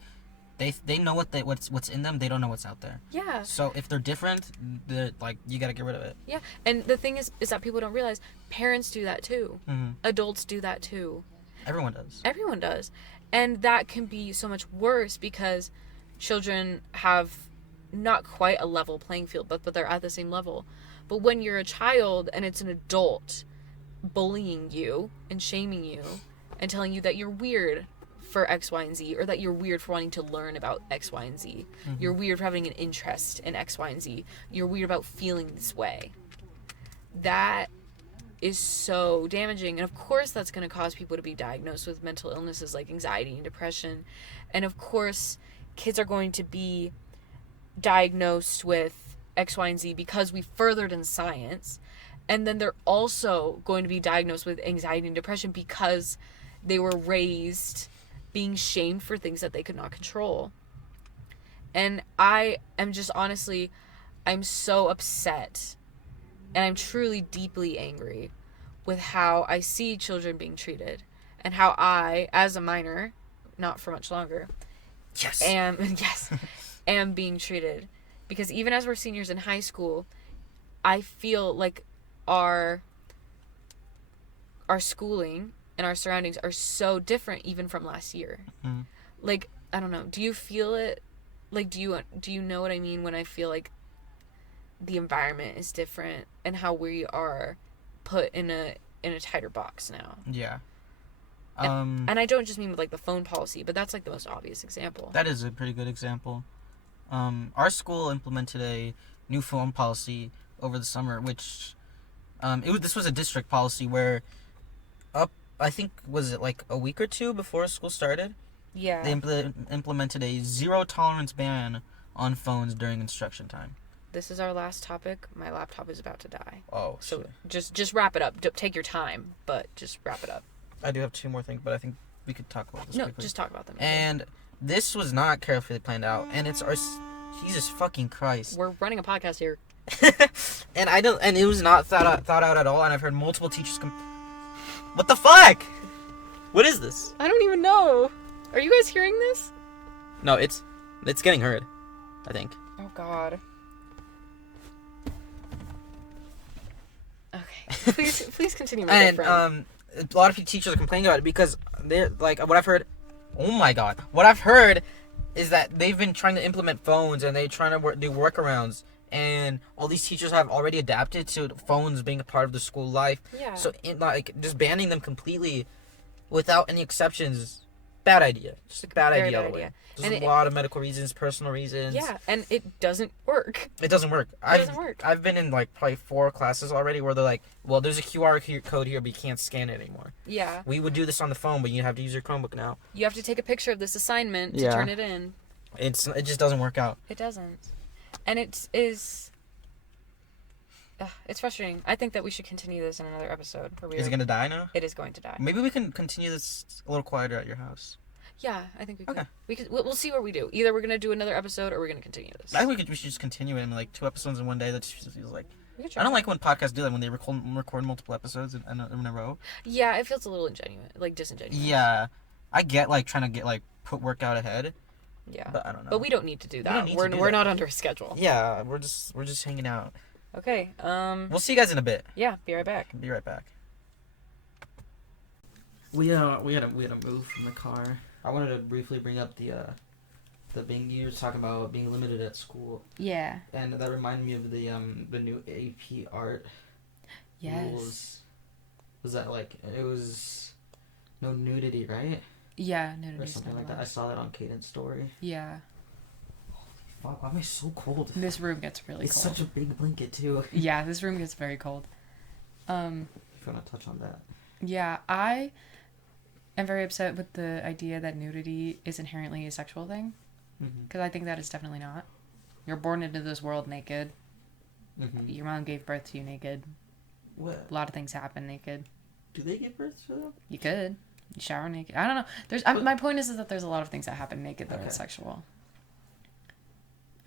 they know what's in them. They don't know what's out there. Yeah. So if they're different, they're like, you gotta get rid of it. Yeah, and the thing is that people don't realize parents do that too. Mm-hmm. Adults do that too. Everyone does. Everyone does, and that can be so much worse because children have not quite a level playing field, but they're at the same level. But when you're a child and it's an adult bullying you and shaming you and telling you that you're weird for X, Y, and Z, or that you're weird for wanting to learn about X, Y, and Z. Mm-hmm. You're weird for having an interest in X, Y, and Z. You're weird about feeling this way. That is so damaging. And of course that's going to cause people to be diagnosed with mental illnesses like anxiety and depression. And of course kids are going to be diagnosed with X, Y, and Z because we furthered in science. And then they're also going to be diagnosed with anxiety and depression because they were raised being shamed for things that they could not control. And I am just honestly, I'm so upset and I'm truly deeply angry with how I see children being treated and how I, as a minor, not for much longer, am being treated. Because even as we're seniors in high school, I feel like our schooling and our surroundings are so different even from last year. Mm-hmm. Like, I don't know, do you feel it? Like, do you know what I mean when I feel like the environment is different and how we are put in a tighter box now? Yeah. And I don't just mean with like the phone policy, but that's like the most obvious example. That is a pretty good example. Our school implemented a new phone policy over the summer, which this was a district policy where I think, was it like a week or two before school started? Yeah. They implemented a zero tolerance ban on phones during instruction time. This is our last topic. My laptop is about to die. Oh, so shit. Just wrap it up. Take your time, but just wrap it up. I do have two more things, but I think we could talk about this quickly. Just talk about them. And this was not carefully planned out, and it's our... Jesus fucking Christ. We're running a podcast here. and it was not thought out at all, and I've heard multiple teachers What the fuck? What is this? I don't even know. Are you guys hearing this? No, it's getting heard, I think. Oh god. Okay. Please continue, my good friend. A lot of teachers are complaining about it because they're like, what I've heard. Oh my god. What I've heard is that they've been trying to implement phones and they're trying to do workarounds, and all these teachers have already adapted to phones being a part of the school life. Yeah. So just banning them completely without any exceptions, bad idea. Just a bad idea all the way. There's a lot of medical reasons, personal reasons. Yeah, and it doesn't work. It doesn't work. I've been in like probably 4 classes already where they're like, well, there's a QR code here, but you can't scan it anymore. Yeah. We would do this on the phone, but you have to use your Chromebook now. You have to take a picture of this assignment to turn it in. It just doesn't work out. It doesn't. And it's frustrating. I think that we should continue this in another episode. Is it going to die now? It is going to die. Maybe we can continue this a little quieter at your house. Yeah, I think we could. Okay. We'll see what we do. Either we're going to do another episode or we're going to continue this. I think we should just continue it in like 2 episodes in one day. That just feels like... I don't like when podcasts do that, when they record multiple episodes in a row. Yeah, it feels a little disingenuous. Yeah. I get like trying to get like put work out ahead. Yeah. But I don't know. But we don't need to do that. We're not under a schedule. Yeah, we're just hanging out. Okay. We'll see you guys in a bit. Yeah, be right back. Be right back. We had to move from the car. I wanted to briefly bring up the being, you were talking about being limited at school. Yeah. And that reminded me of the new AP art rules. Was that like it was no nudity, right? Yeah, Or nudity's something not like that. allowed. I saw that on Caden's story. Yeah. Fuck, why am I so cold? This room gets really It's cold. such a big blanket too. Yeah, this room gets very cold. If you want to touch on that. Yeah, I am very upset with the idea that nudity is inherently a sexual thing. Because I think that is definitely not. You're born into this world naked. Your mom gave birth to you naked. What? A lot of things happen naked. Do they give birth to them? You could. You shower naked. I don't know. My point is that there's a lot of things that happen naked that are sexual.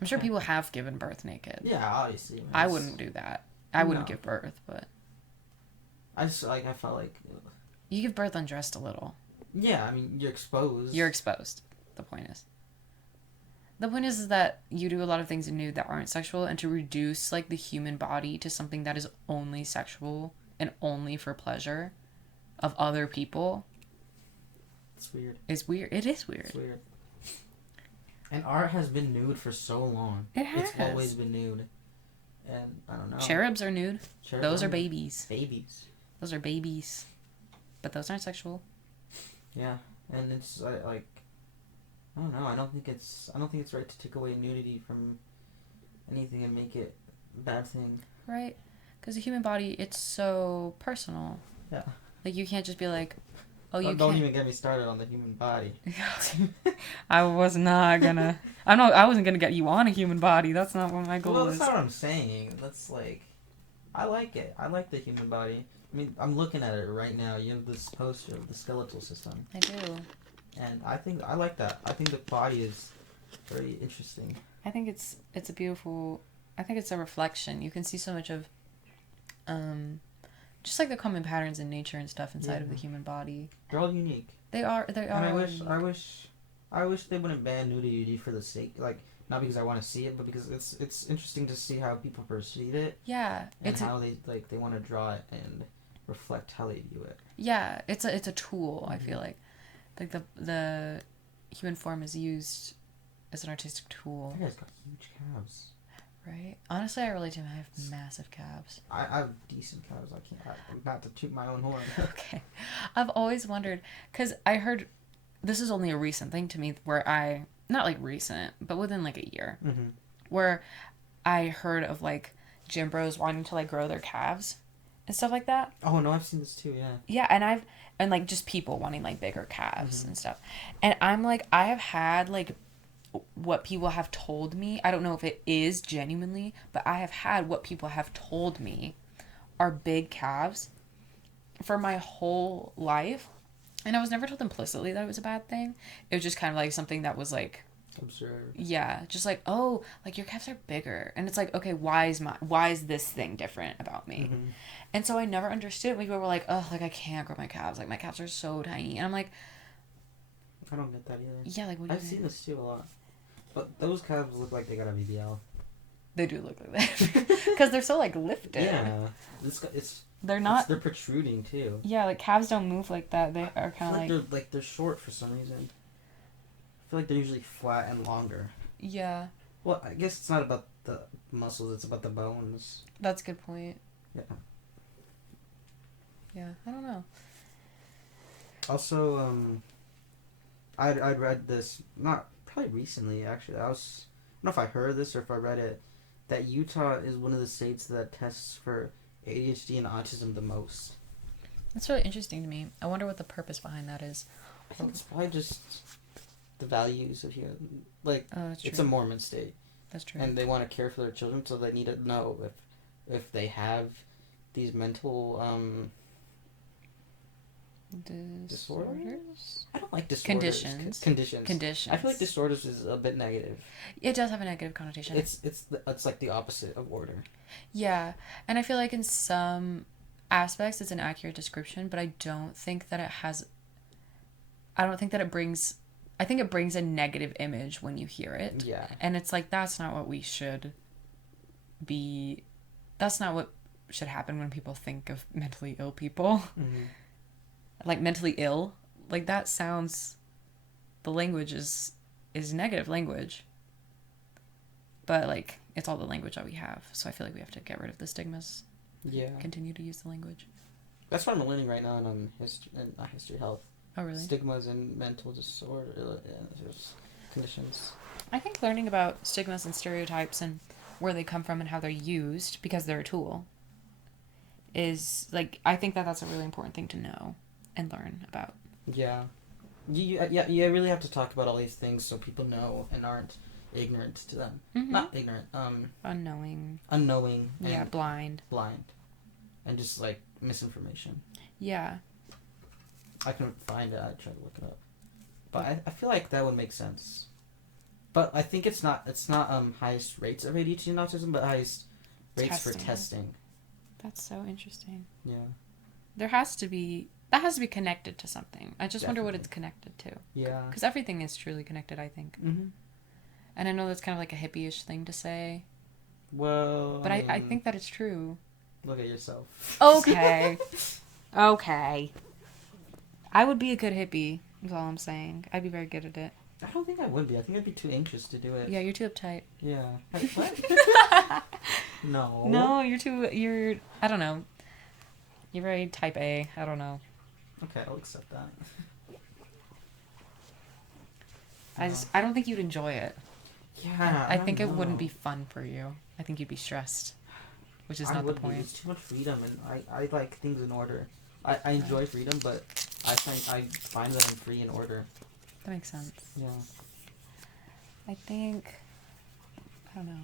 I'm sure people have given birth naked. Yeah, obviously. I wouldn't do that. I wouldn't give birth, but I felt like you give birth undressed a little. yeah, I mean you're exposed. You're exposed. The point is that you do a lot of things in nude that aren't sexual, and to reduce like the human body to something that is only sexual and only for pleasure of other people. It's weird. It's weird. It is weird. It's weird. And art has been nude for so long. It has. It's always been nude. And I don't know. Cherubs are nude. Those are babies. Babies. Those are babies. But those aren't sexual. Yeah, and it's like I don't know. I don't think it's right to take away nudity from anything and make it a bad thing. Right. Because the human body, it's so personal. Yeah. Like you can't just be like, oh, you don't can't. even get me started on the human body. I was not gonna. I wasn't gonna get you on a human body. That's not what my goal Well, is. that's not what I'm saying. That's like, I like it. I like the human body. I mean, I'm looking at it right now. You have this poster of the skeletal system. I do. And I like that. I think the body is very interesting. I think it's a beautiful. I think it's a reflection. You can see so much of, just like the common patterns in nature and stuff inside of the human body. They're all unique. They are. And I wish they wouldn't ban nudity for the sake, like, not because I want to see it, but because it's interesting to see how people perceive it. Yeah. And how they want to draw it and reflect how they view it. Yeah, it's a tool. I feel like the human form is used as an artistic tool. That guy's got huge calves. Right. Honestly, I relate to him. I have massive calves. I have decent calves. I'm about to toot my own horn. Okay. I've always wondered, because I heard, this is only a recent thing to me, where not like recent, but within like a year, where I heard of like gym bros wanting to like grow their calves and stuff like that. Oh no, I've seen this too. Yeah. Yeah, and like just people wanting like bigger calves and stuff, and I'm like, I have had like what people have told me. I don't know if it is genuinely, but I have had what people have told me are big calves for my whole life, and I was never told implicitly that it was a bad thing. It was just kind of like something that was like observed. Yeah, just like, oh, like your calves are bigger, and it's like, okay, why is this thing different about me? And so I never understood. People were like, oh, like I can't grow my calves, like my calves are so tiny, and I'm like, I don't get that either. yeah, like what do you I've seen this too a lot, but those calves look like they got a BBL. They do look like that because they're so like lifted. Yeah, they're protruding too. Yeah, like calves don't move like that. They are kind of like they're short for some reason. I feel like they're usually flat and longer. Yeah. Well, I guess it's not about the muscles; it's about the bones. That's a good point. Yeah. Yeah, I don't know. Also, I'd read this probably recently actually. I don't know if I heard this or if I read it, that Utah is one of the states that tests for ADHD and autism the most. That's really interesting to me. I wonder what the purpose behind that is. I think it's probably just the values of here. Like, it's a Mormon state. That's true. And they want to care for their children, so they need to know if they have these mental disorders. I don't like disorders. Conditions. I feel like disorders is a bit negative. It does have a negative connotation. It's like the opposite of order. Yeah, and I feel like in some aspects it's an accurate description, but I don't think that it has. I don't think that it brings. I think it brings a negative image when you hear it. Yeah. And it's like, that's not what we should be. That's not what should happen when people think of mentally ill people. Like mentally ill, like that sounds, the language is negative language, but like it's all the language that we have, so I feel like we have to get rid of the stigmas. Yeah. Continue to use the language. That's what I'm learning right now in history health. Oh, really? Stigmas and mental disorder conditions. I think learning about stigmas and stereotypes and where they come from and how they're used because they're a tool is, like, I think that that's a really important thing to know and learn about. Yeah. You really have to talk about all these things so people know and aren't ignorant to them. Mm-hmm. Not ignorant, Unknowing. unknowing. Yeah, And blind. blind. And just, like, misinformation. Yeah. I couldn't find it. I tried to look it up. But I feel like that would make sense. But I think it's not highest rates of ADHD and autism, but highest rates for testing. That's so interesting. Yeah. That has to be connected to something. I just wonder what it's connected to. Yeah. Because everything is truly connected, I think. Mm-hmm. And I know that's kind of like a hippie-ish thing to say. Well, But I think that it's true. Look at yourself. Okay. Okay. I would be a good hippie, is all I'm saying. I'd be very good at it. I don't think I would be. I think I'd be too anxious to do it. Yeah, you're too uptight. Yeah. What? No. No, you're, I don't know. You're very type A. I don't know. Okay, I'll accept that. I don't think you'd enjoy it. Yeah. I think it wouldn't be fun for you. I think you'd be stressed, which is not the point. It's too much freedom, and I like things in order. I enjoy freedom, but I find that I'm free in order. That makes sense. Yeah. I don't know.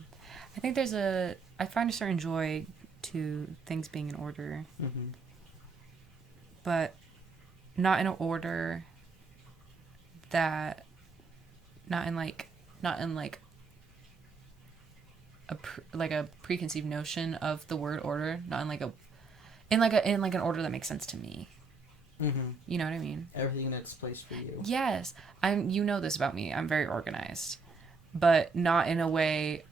I think I find a certain joy to things being in order, Mm-hmm. but not in an order that, not in like a preconceived notion of the word order, not in an order that makes sense to me. Mm-hmm. You know what I mean? Everything in its place for you. Yes. You know this about me. I'm very organized, but not in a way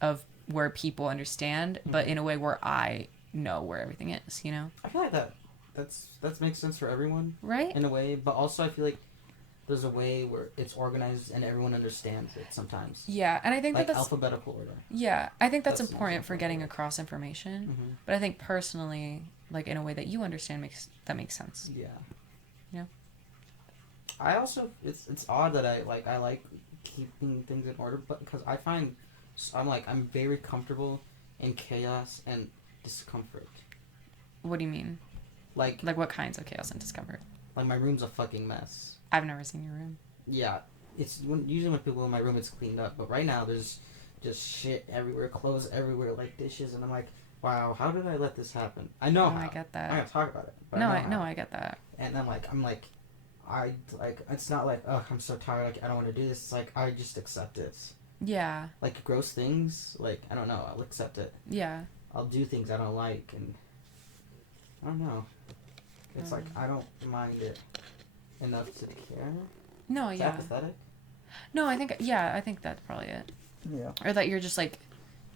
of where people understand, but in a way where I know where everything is, you know? I feel like that makes sense for everyone. Right? In a way, but also I feel like there's a way where it's organized and everyone understands it sometimes. Yeah, and I think like that's alphabetical order. Yeah, I think that's That's important for important. getting across information. Mm-hmm. But I think personally, like in a way that you understand makes sense. Yeah. Yeah. I also it's odd that I like keeping things in order, but because I'm very comfortable in chaos and discomfort. What do you mean? Like what kinds of chaos and discomfort? like my room's a fucking mess. I've never seen your room. Yeah, usually when people in my room it's cleaned up, but right now there's just shit everywhere, clothes everywhere, like dishes, and I'm like, wow, how did I let this happen? I know how. I get that. I'm gonna talk about it. But No, I I get that. And I'm like, it's not like, oh, I'm so tired, like I don't want to do this. It's like I just accept it. Yeah. Like gross things, like I don't know, I'll accept it. Yeah. I'll do things I don't like, and I don't know. It's like I don't mind it enough to care. No, Is yeah. that pathetic? No, I think that's probably it. Yeah. Or that you're just like,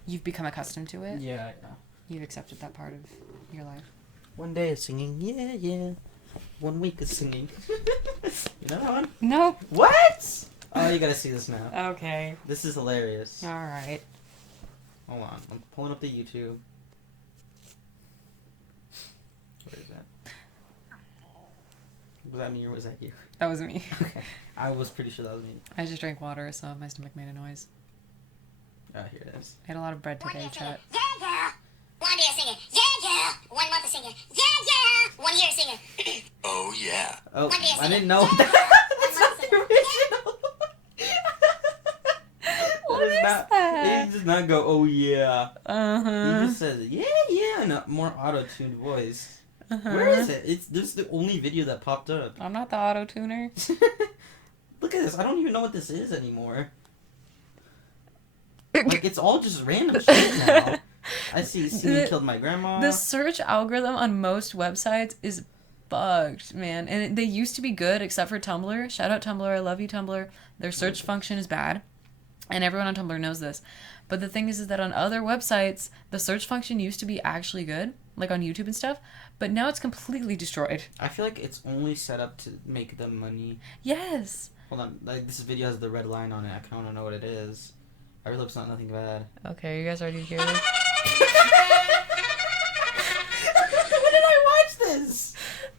you've become accustomed to it. Yeah. You've accepted that part of your life. One day of singing, yeah. 1 week of singing. You know that one? No. What? Oh, you gotta see this now. Okay. This is hilarious. All right. Hold on, I'm pulling up the YouTube. Where is that? Was that me or was that you? That was me. Okay. I was pretty sure that was me. I just drank water, so my stomach made a noise. Oh, here it is. I had a lot of bread today, chat. Yeah, yeah. 1 day of singing. Yeah, yeah. 1 month of singing. Yeah, yeah. 1 year of singing. Oh, yeah. Oh, One day of I singing. didn't know Yeah, that. yeah. That's 1 not month the of singing. original. What That is not, that? He does not go, oh yeah. Uh-huh. He just says, yeah, in a more auto-tuned voice. Where is it? This is the only video that popped up. I'm not the auto-tuner. Look at this. I don't even know what this is anymore. Like, it's all just random shit now. I see Singing Killed My Grandma. The search algorithm on most websites is bugged, man. And they used to be good, except for Tumblr. Shout out Tumblr. I love you, Tumblr. Their search function is bad. And everyone on Tumblr knows this. But the thing is that on other websites, the search function used to be actually good, like on YouTube and stuff. But now it's completely destroyed. I feel like it's only set up to make them money. Yes. Hold on. Like, this video has the red line on it. I kind of know what it is. I really hope it's not nothing bad. Okay, you guys ready to hear this? When did I watch this?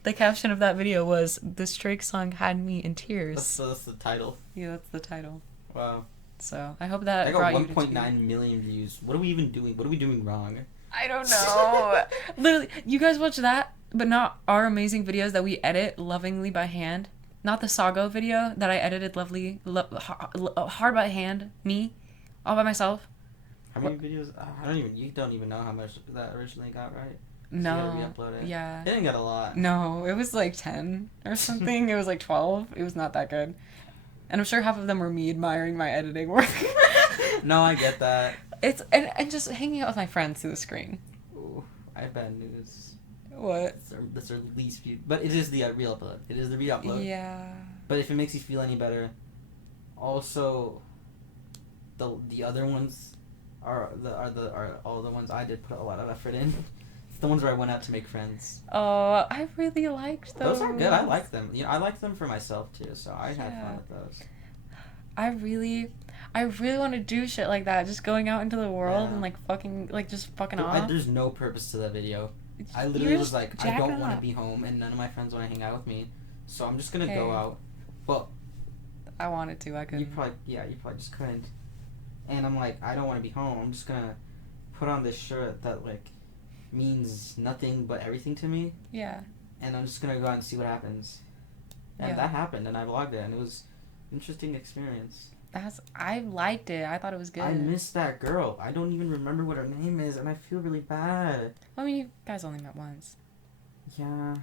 The caption of that video was, "This Drake song had me in tears." That's the title. Yeah, that's the title. Wow. So I hope that I brought got you to 1.9 million views. What are we even doing? What are we doing wrong? I don't know. Literally, you guys watch that, but not our amazing videos that we edit lovingly by hand. Not the Sago video that I edited hard by hand, me, all by myself. How many videos? You don't even know how much that originally got, right? So No. you gotta re-upload it. Yeah. It didn't get a lot. No, it was like 10 or something. It was like 12. It was not that good. And I'm sure half of them were me admiring my editing work. No, I get that. It's and just hanging out with my friends through the screen. Ooh, I have bad news. What? That's our least view. But it is the re-upload. It is the re-upload. Yeah. But if it makes you feel any better, also, the other ones are all the ones I did put a lot of effort in. It's the ones where I went out to make friends. Oh, I really liked those. Those are good. I like them. You know, I like them for myself too. So I had fun with those. I really want to do shit like that. Just going out into the world and just fucking off. There's no purpose to that video. I You're literally was just like, I jacking don't want off. to be home, and none of my friends want to hang out with me, so I'm just gonna go out. Well, I wanted to. I couldn't. you probably just couldn't. And I'm like, I don't want to be home. I'm just gonna put on this shirt that like means nothing but everything to me. Yeah. And I'm just gonna go out and see what happens. And that happened, and I vlogged it, and it was an interesting experience. I liked it. I thought it was good. I miss that girl. I don't even remember what her name is, and I feel really bad. I mean, you guys only met once. Yeah.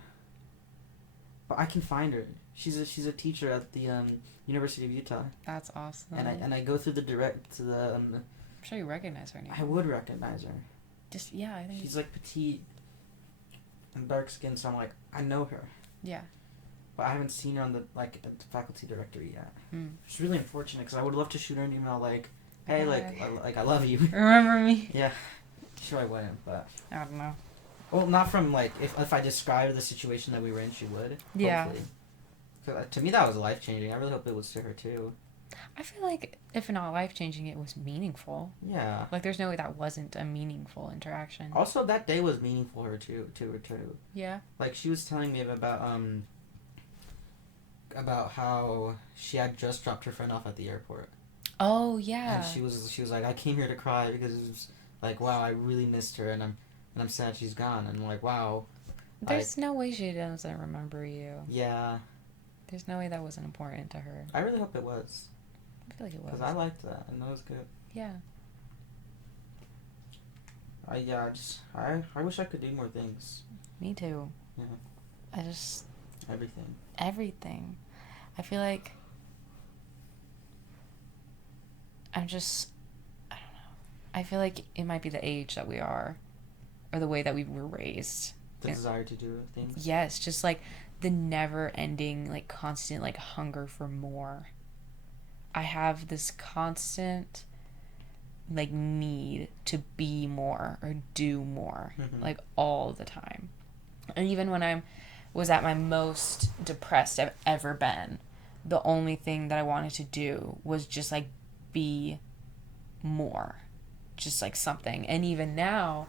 But I can find her. She's a teacher at the University of Utah. That's awesome. And I go through the I'm sure you recognize her name. I would recognize her. I think She's like petite and dark skinned, so I'm like, I know her. Yeah. But I haven't seen her on the faculty directory yet. Hmm. It's really unfortunate because I would love to shoot her an email like, hey, Hi. I love you. Remember me? Yeah. Sure I wouldn't, but I don't know. well, not from like if I described the situation that we were in, she would. Yeah. Hopefully. 'Cause, to me, that was life changing. I really hope it was to her too. I feel like if not life changing, it was meaningful. Yeah. Like there's no way that wasn't a meaningful interaction. Also, that day was meaningful to her too. Yeah. Like she was telling me about how she had just dropped her friend off at the airport. Oh yeah. And she was like, I came here to cry because it was like, wow, I really missed her, and I'm sad she's gone. And I'm like, wow. There's no way she doesn't remember you. Yeah. There's no way that wasn't important to her. I really hope it was. I feel like it was. Because I liked that, and that was good. Yeah. I wish I could do more things. Me too. Yeah. Everything. I feel like I don't know. I feel like it might be the age that we are, or the way that we were raised. The desire to do things. Yes, just like the never-ending, like constant, like hunger for more. I have this constant, like need to be more or do more, like all the time. And even when I was at my most depressed I've ever been, the only thing that I wanted to do was just like be more, just like something. And even now,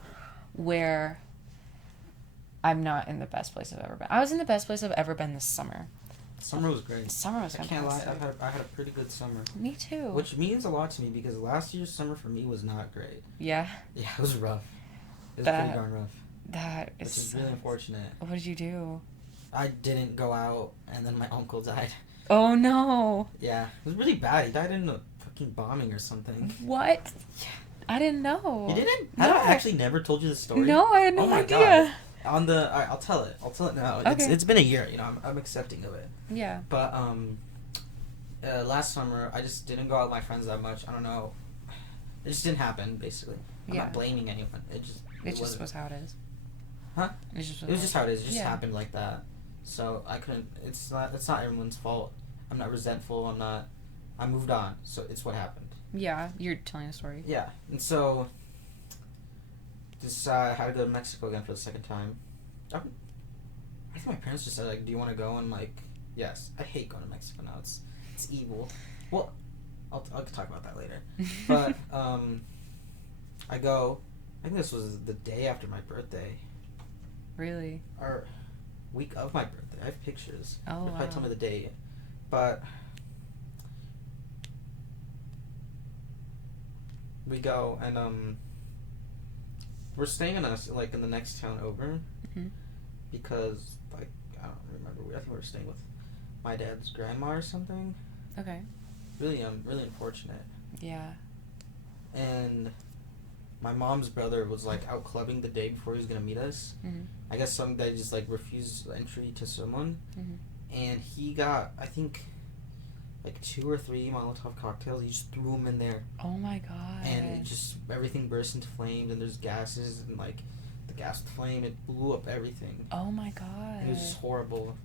where I'm not in the best place I've ever been. I was in the best place I've ever been this summer. Summer was great. Summer was fantastic. I can't lie, I had a pretty good summer. Me too. Which means a lot to me because last year's summer for me was not great. Yeah. Yeah, it was rough. It was pretty darn rough. That Which is is really unfortunate. What did you do? I didn't go out, and then my uncle died. Oh no. Yeah, it was really bad. He died in a fucking bombing or something. What? Yeah. I didn't know. You didn't? No. I actually never told you the story. No, I had no Oh my idea. God. Alright, I'll tell it. I'll tell it now. Okay. It's been a year, you know, I'm accepting of it. Yeah. But, last summer, I just didn't go out with my friends that much. I don't know. It just didn't happen, basically. I'm not blaming anyone. It just was how it is. Huh? It was just how it is. It just Yeah. happened like that. So I couldn't. It's not everyone's fault. I'm not resentful. I moved on. So it's what happened. Yeah, you're telling a story. Yeah, and so I had to go to Mexico again for the second time. I think my parents just said like, "Do you want to go?" And like, yes. I hate going to Mexico now. It's evil. Well, I'll talk about that later. But I go. I think this was the day after my birthday. Really? Or week of my birthday. I have pictures. Oh, You'll wow. probably tell me the date. But we go and we're staying in the next town over Mhm. because like I don't remember. I think we were staying with my dad's grandma or something. Okay. Really really unfortunate. Yeah. And my mom's brother was like out clubbing the day before he was gonna meet us. Mhm. I guess some guy just like refused entry to someone, Mhm. and he got I think like 2 or 3 Molotov cocktails. He just threw them in there, Oh my god. and it just everything burst into flames. And there's gases, and like the gas flame, it blew up everything. Oh my god. It was just horrible.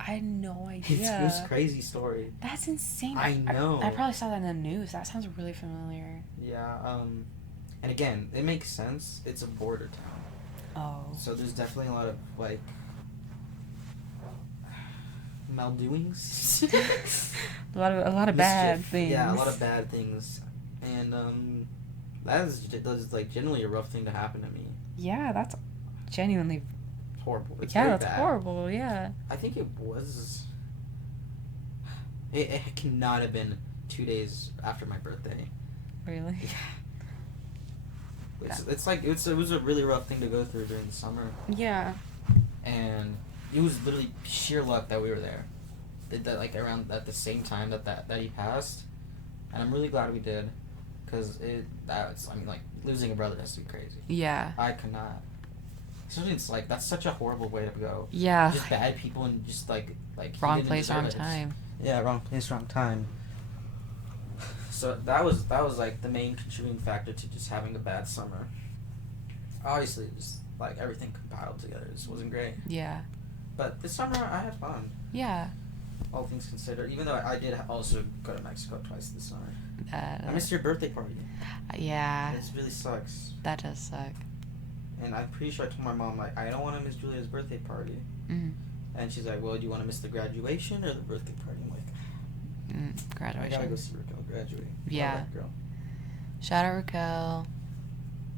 I had no It idea. was a crazy story. That's insane. I know. I probably saw that in the news. That sounds really familiar. Yeah. And again, it makes sense. It's a border town. Oh. So there's definitely a lot of like maldoings. a lot of bad Mischief. things. Yeah, a lot of bad things. And that is like generally a rough thing to happen to me. Yeah, that's genuinely. Horrible. It's Yeah, very that's bad. horrible. Yeah. I think it was. It cannot have been 2 days after my birthday. Really. It's like it was a really rough thing to go through during the summer. Yeah. And it was literally sheer luck that we were there. That like around at the same time that he passed, and I'm really glad we did, because like losing a brother has to be crazy. Yeah. I could not. Especially it's like that's such a horrible way to go. Yeah. Just bad people and just like he Wrong didn't place, deserve wrong it. time. Yeah, wrong place, wrong time. So that was like the main contributing factor to just having a bad summer. Obviously, just like everything compiled together just wasn't great. Yeah. But this summer I had fun. Yeah. All things considered, even though I did also go to Mexico twice this summer. I missed your birthday party. Yeah. It really sucks. That does suck. And I'm pretty sure I told my mom like I don't want to miss Giulia's birthday party. Mm. And she's like, well, do you want to miss the graduation or the birthday party? I'm like, Graduation. I gotta go see Raquel graduate. Yeah. Love that girl. Shout out Raquel.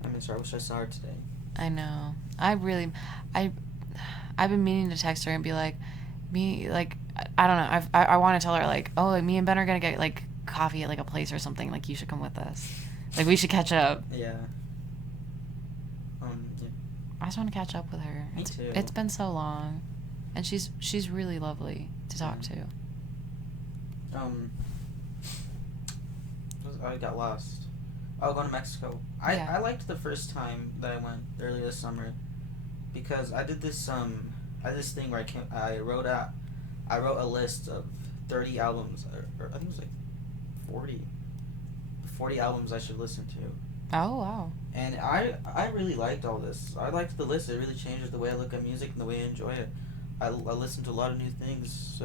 I miss her. I wish I saw her today. I know. I've been meaning to text her and be like, I don't know. I want to tell her like, oh, like, me and Ben are gonna get like coffee at like a place or something. Like, you should come with us. Like, we should catch up. Yeah. Yeah. I just want to catch up with her. Me too. It's been so long, and she's really lovely to talk to. I got lost. Oh, going to Mexico. I liked the first time that I went earlier this summer, because I did this thing where I wrote a list of 30 albums, or I think it was like 40 albums I should listen to. Oh wow. And I really liked all this. I liked the list. It really changes the way I look at music and the way I enjoy it. I listen to a lot of new things,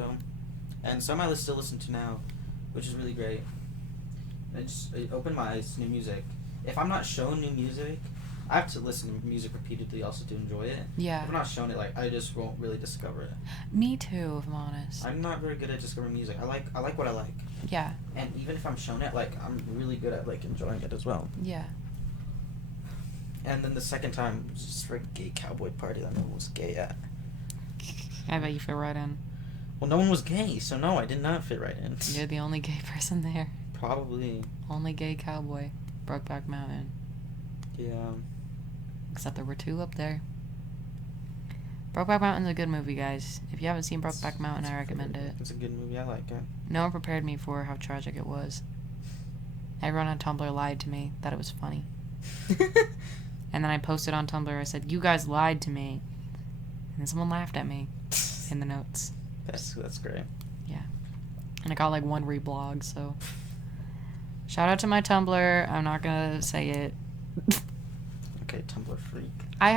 and some I still listen to now, which is really great. It opened my eyes to new music. If I'm not shown new music, I have to listen to music repeatedly also to enjoy it. Yeah. If I'm not shown it, like I just won't really discover it. Me too, if I'm honest. I'm not very good at discovering music. I like what I like. Yeah. And even if I'm shown it, like I'm really good at like enjoying it as well. Yeah. And then the second time was just for a gay cowboy party that no one was gay at. I bet you fit right in. Well, no one was gay, so no, I did not fit right in. You're the only gay person there. Probably. Only gay cowboy. Brokeback Mountain. Yeah. Except there were 2 up there. Brokeback Mountain's a good movie, guys. If you haven't seen Brokeback Mountain, I recommend it. It's a good movie. I like it. No one prepared me for how tragic it was. Everyone on Tumblr lied to me that it was funny. And then I posted on Tumblr, I said, you guys lied to me. And then someone laughed at me in the notes. That's great. Yeah. And I got like 1 reblog, so. Shout out to my Tumblr. I'm not gonna say it. Okay, Tumblr freak. I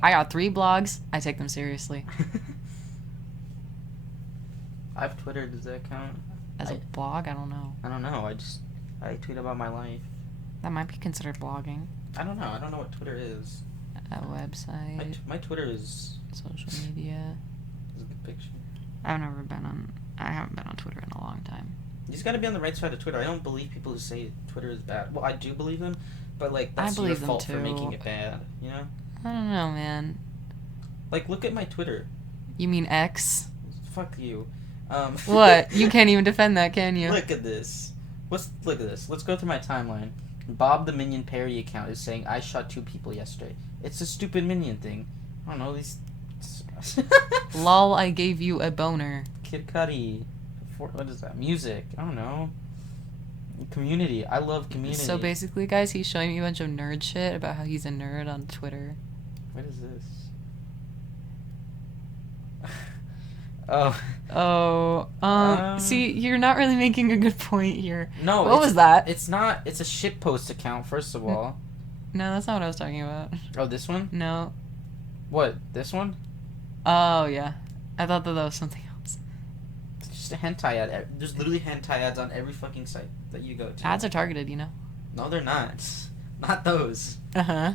got 3 blogs. I take them seriously. I have Twitter. Does that count? As a blog? I don't know. I don't know. I tweet about my life. That might be considered blogging. I don't know. I don't know what Twitter is. A website. My Twitter is Social media. a good picture. I haven't been on Twitter in a long time. You just gotta be on the right side of Twitter. I don't believe people who say Twitter is bad. Well, I do believe them, but like that's your believe them fault for too. making it bad. You know? I don't know, man. Like, look at my Twitter. You mean X? Fuck you. What? You can't even defend that, can you? Look at this. Look at this. Let's go through my timeline. Bob the Minion parody account is saying I shot 2 people yesterday. It's a stupid Minion thing. I don't know these. Lol, I gave you a boner. Kid Cudi. What is that? Music. I don't know. Community. I love community. So basically, guys, he's showing me a bunch of nerd shit about how he's a nerd on Twitter. What is this? Oh. See, you're not really making a good point here. No. What was that? It's not. It's a shitpost account, first of all. No, that's not what I was talking about. Oh, this one? No. What? This one? Oh, yeah. I thought that was something else. It's just a hentai ad. There's literally hentai ads on every fucking site that you go to. Ads are targeted, you know? No, they're not. Not those. Uh-huh.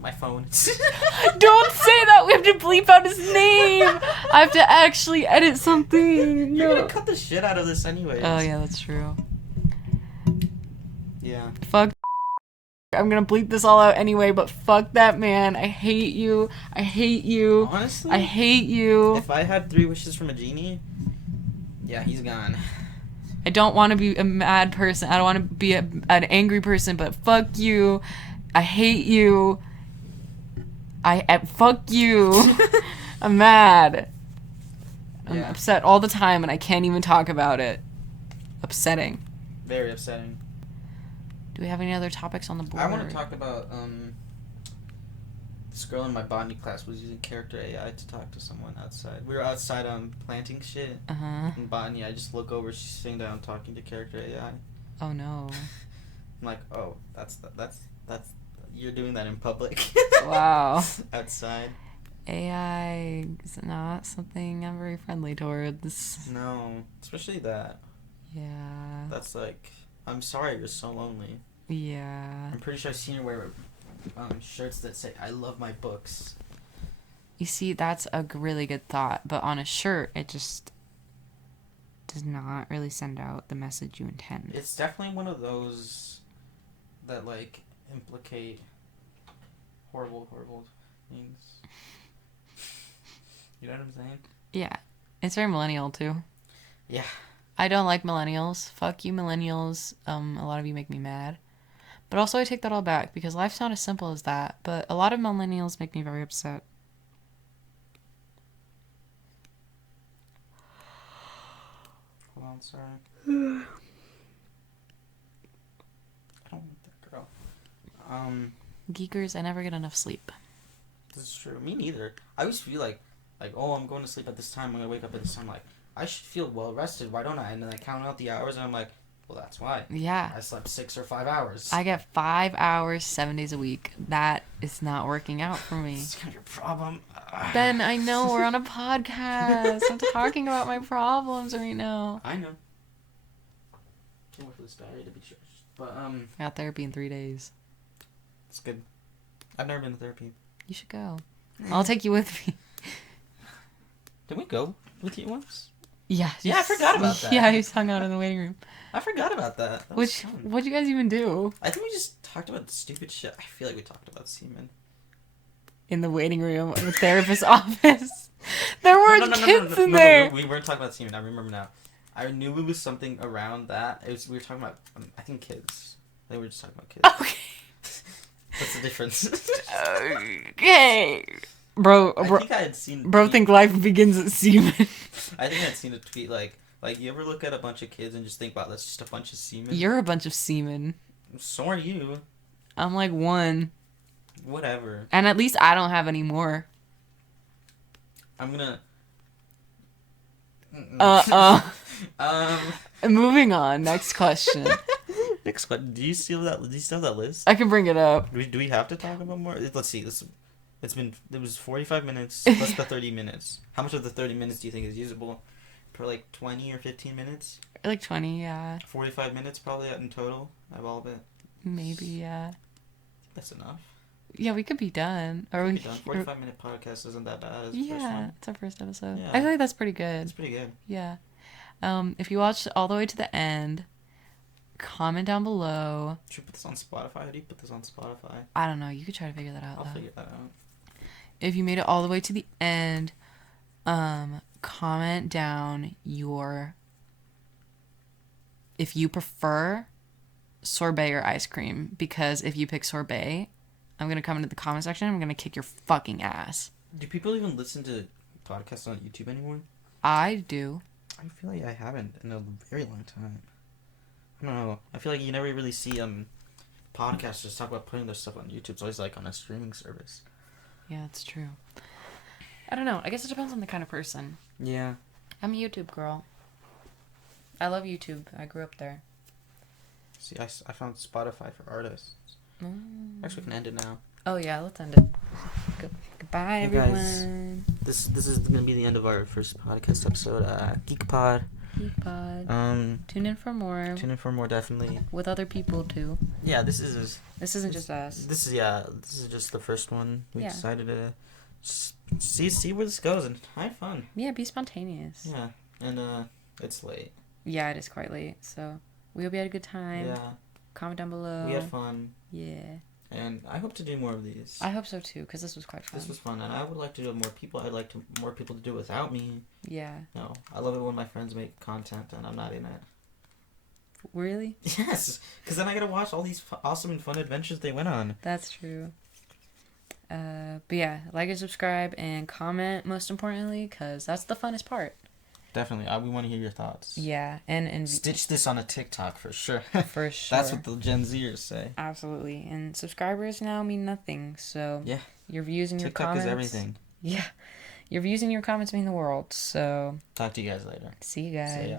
My phone. Don't say that! We have to bleep out his name! I have to actually edit something. You're No. gonna cut the shit out of this anyways. Oh, yeah, that's true. Yeah. Fuck. I'm gonna bleep this all out anyway, but fuck that man. I hate you. I hate you. Honestly, I hate you. if I had 3 wishes from a genie, yeah, he's gone. I don't want to be a mad person. I don't want to be an angry person, but fuck you. I hate you. I fuck you. I'm mad. I'm Yeah. upset all the time and I can't even talk about it. Upsetting. Very upsetting. Do we have any other topics on the board? I want to talk about this girl in my botany class was using character AI to talk to someone outside. We were outside planting shit Uh-huh. in botany. I just look over, she's sitting down talking to character AI. Oh no. I'm like, oh, that's you're doing that in public. Wow. Outside. AI is not something I'm very friendly towards. No, especially that. Yeah. That's like, I'm sorry you're so lonely. Yeah. I'm pretty sure I've seen her wear shirts that say I love my books. You see, that's a really good thought, but on a shirt, it just does not really send out the message you intend. It's definitely one of those that like implicate horrible things. You know what I'm saying? Yeah. It's very millennial, too. Yeah. I don't like millennials. Fuck you, millennials. A lot of you make me mad. But also, I take that all back, because life's not as simple as that. But a lot of millennials make me very upset. Hold on, sorry. I don't want that girl. Geekers, I never get enough sleep. This is true. Me neither. I always feel like, oh, I'm going to sleep at this time. I'm going to wake up at this time. Like, I should feel well rested. Why don't I? And then I count out the hours, and I'm like, well, that's why. Yeah. I slept 6 or 5 hours. I get 5 hours, 7 days a week. That is not working out for me. It's kind of your problem. Ben, I know we're on a podcast. I'm talking about my problems right now. I know. Can't wait for this battery to be charged. But, I got therapy in 3 days. it's good. I've never been to therapy. You should go. I'll take you with me. Did we go with you once? Yeah. Yeah, I forgot about that. Yeah, I just hung out in the waiting room. I forgot about that. That was fun. What'd you guys even do? I think we just talked about stupid shit. I feel like we talked about semen. In the waiting room of the therapist's office. There were kids in there. We weren't talking about semen. I remember now. I knew it was something around that. We were talking about, I think, kids. I think we were just talking about kids. Okay. What's the difference? Okay. Bro, I think I had seen. think life begins at semen. I think I'd seen a tweet like you ever look at a bunch of kids and just think, wow, that's just a bunch of semen. You're a bunch of semen. So are you. I'm like one. Whatever. And at least I don't have any more. I'm gonna. Moving on. Next question. Next question. Do you still have that list? I can bring it up. Do we have to talk about more? Let's see. It was 45 minutes plus the 30 minutes. How much of the 30 minutes do you think is usable? Per like 20 or 15 minutes? Like 20, yeah. 45 minutes probably in total of all of it. Maybe, yeah. That's enough. Yeah, we could be done. Or we Be done. 45-minute podcast isn't that bad as the first yeah, one. it's our first episode. Yeah. I feel like that's pretty good. It's pretty good. Yeah. If you watched all the way to the end, comment down below. Should we put this on Spotify? How do you put this on Spotify? I don't know. You could try to figure that out. I'll though. figure that out. if you made it all the way to the end, comment down if you prefer sorbet or ice cream, because if you pick sorbet, I'm gonna come into the comment section and I'm gonna kick your fucking ass. Do people even listen to podcasts on YouTube anymore? I do. I feel like I haven't in a very long time. I don't know. I feel like you never really see podcasters talk about putting their stuff on YouTube. It's always like on a streaming service. Yeah, that's true. I don't know. I guess it depends on the kind of person. Yeah. I'm a YouTube girl. I love YouTube. I grew up there. See, I found Spotify for artists. Actually, we can end it now. Oh yeah, let's end it. Goodbye, Hey, everyone. Guys, this is gonna be the end of our first podcast episode. GeekPod. GeekPod. Tune in for more. Tune in for more, definitely. With other people too. Yeah, this isn't just us. This is just the first one. We Yeah. decided to see where this goes and have fun. Yeah, be spontaneous. Yeah, and it's late. Yeah, it is quite late. So we hope you had a good time. Yeah. Comment down below. We had fun. Yeah. And I hope to do more of these. I hope so too, because this was quite fun. This was fun, and I would like to do it with more people. I'd like more people to do it without me. Yeah. No, I love it when my friends make content and I'm not in it. Really? Yes, because then I gotta watch all these awesome and fun adventures they went on. That's true. But yeah, like and subscribe and comment, most importantly, because that's the funnest part. Definitely, we want to hear your thoughts. Yeah, and stitch this on a TikTok for sure. For sure. That's what the Gen Zers say. Absolutely, and subscribers now mean nothing. So yeah, your views and your comments. TikTok is everything. Yeah, your views and your comments mean the world. So talk to you guys later. See you guys. See ya.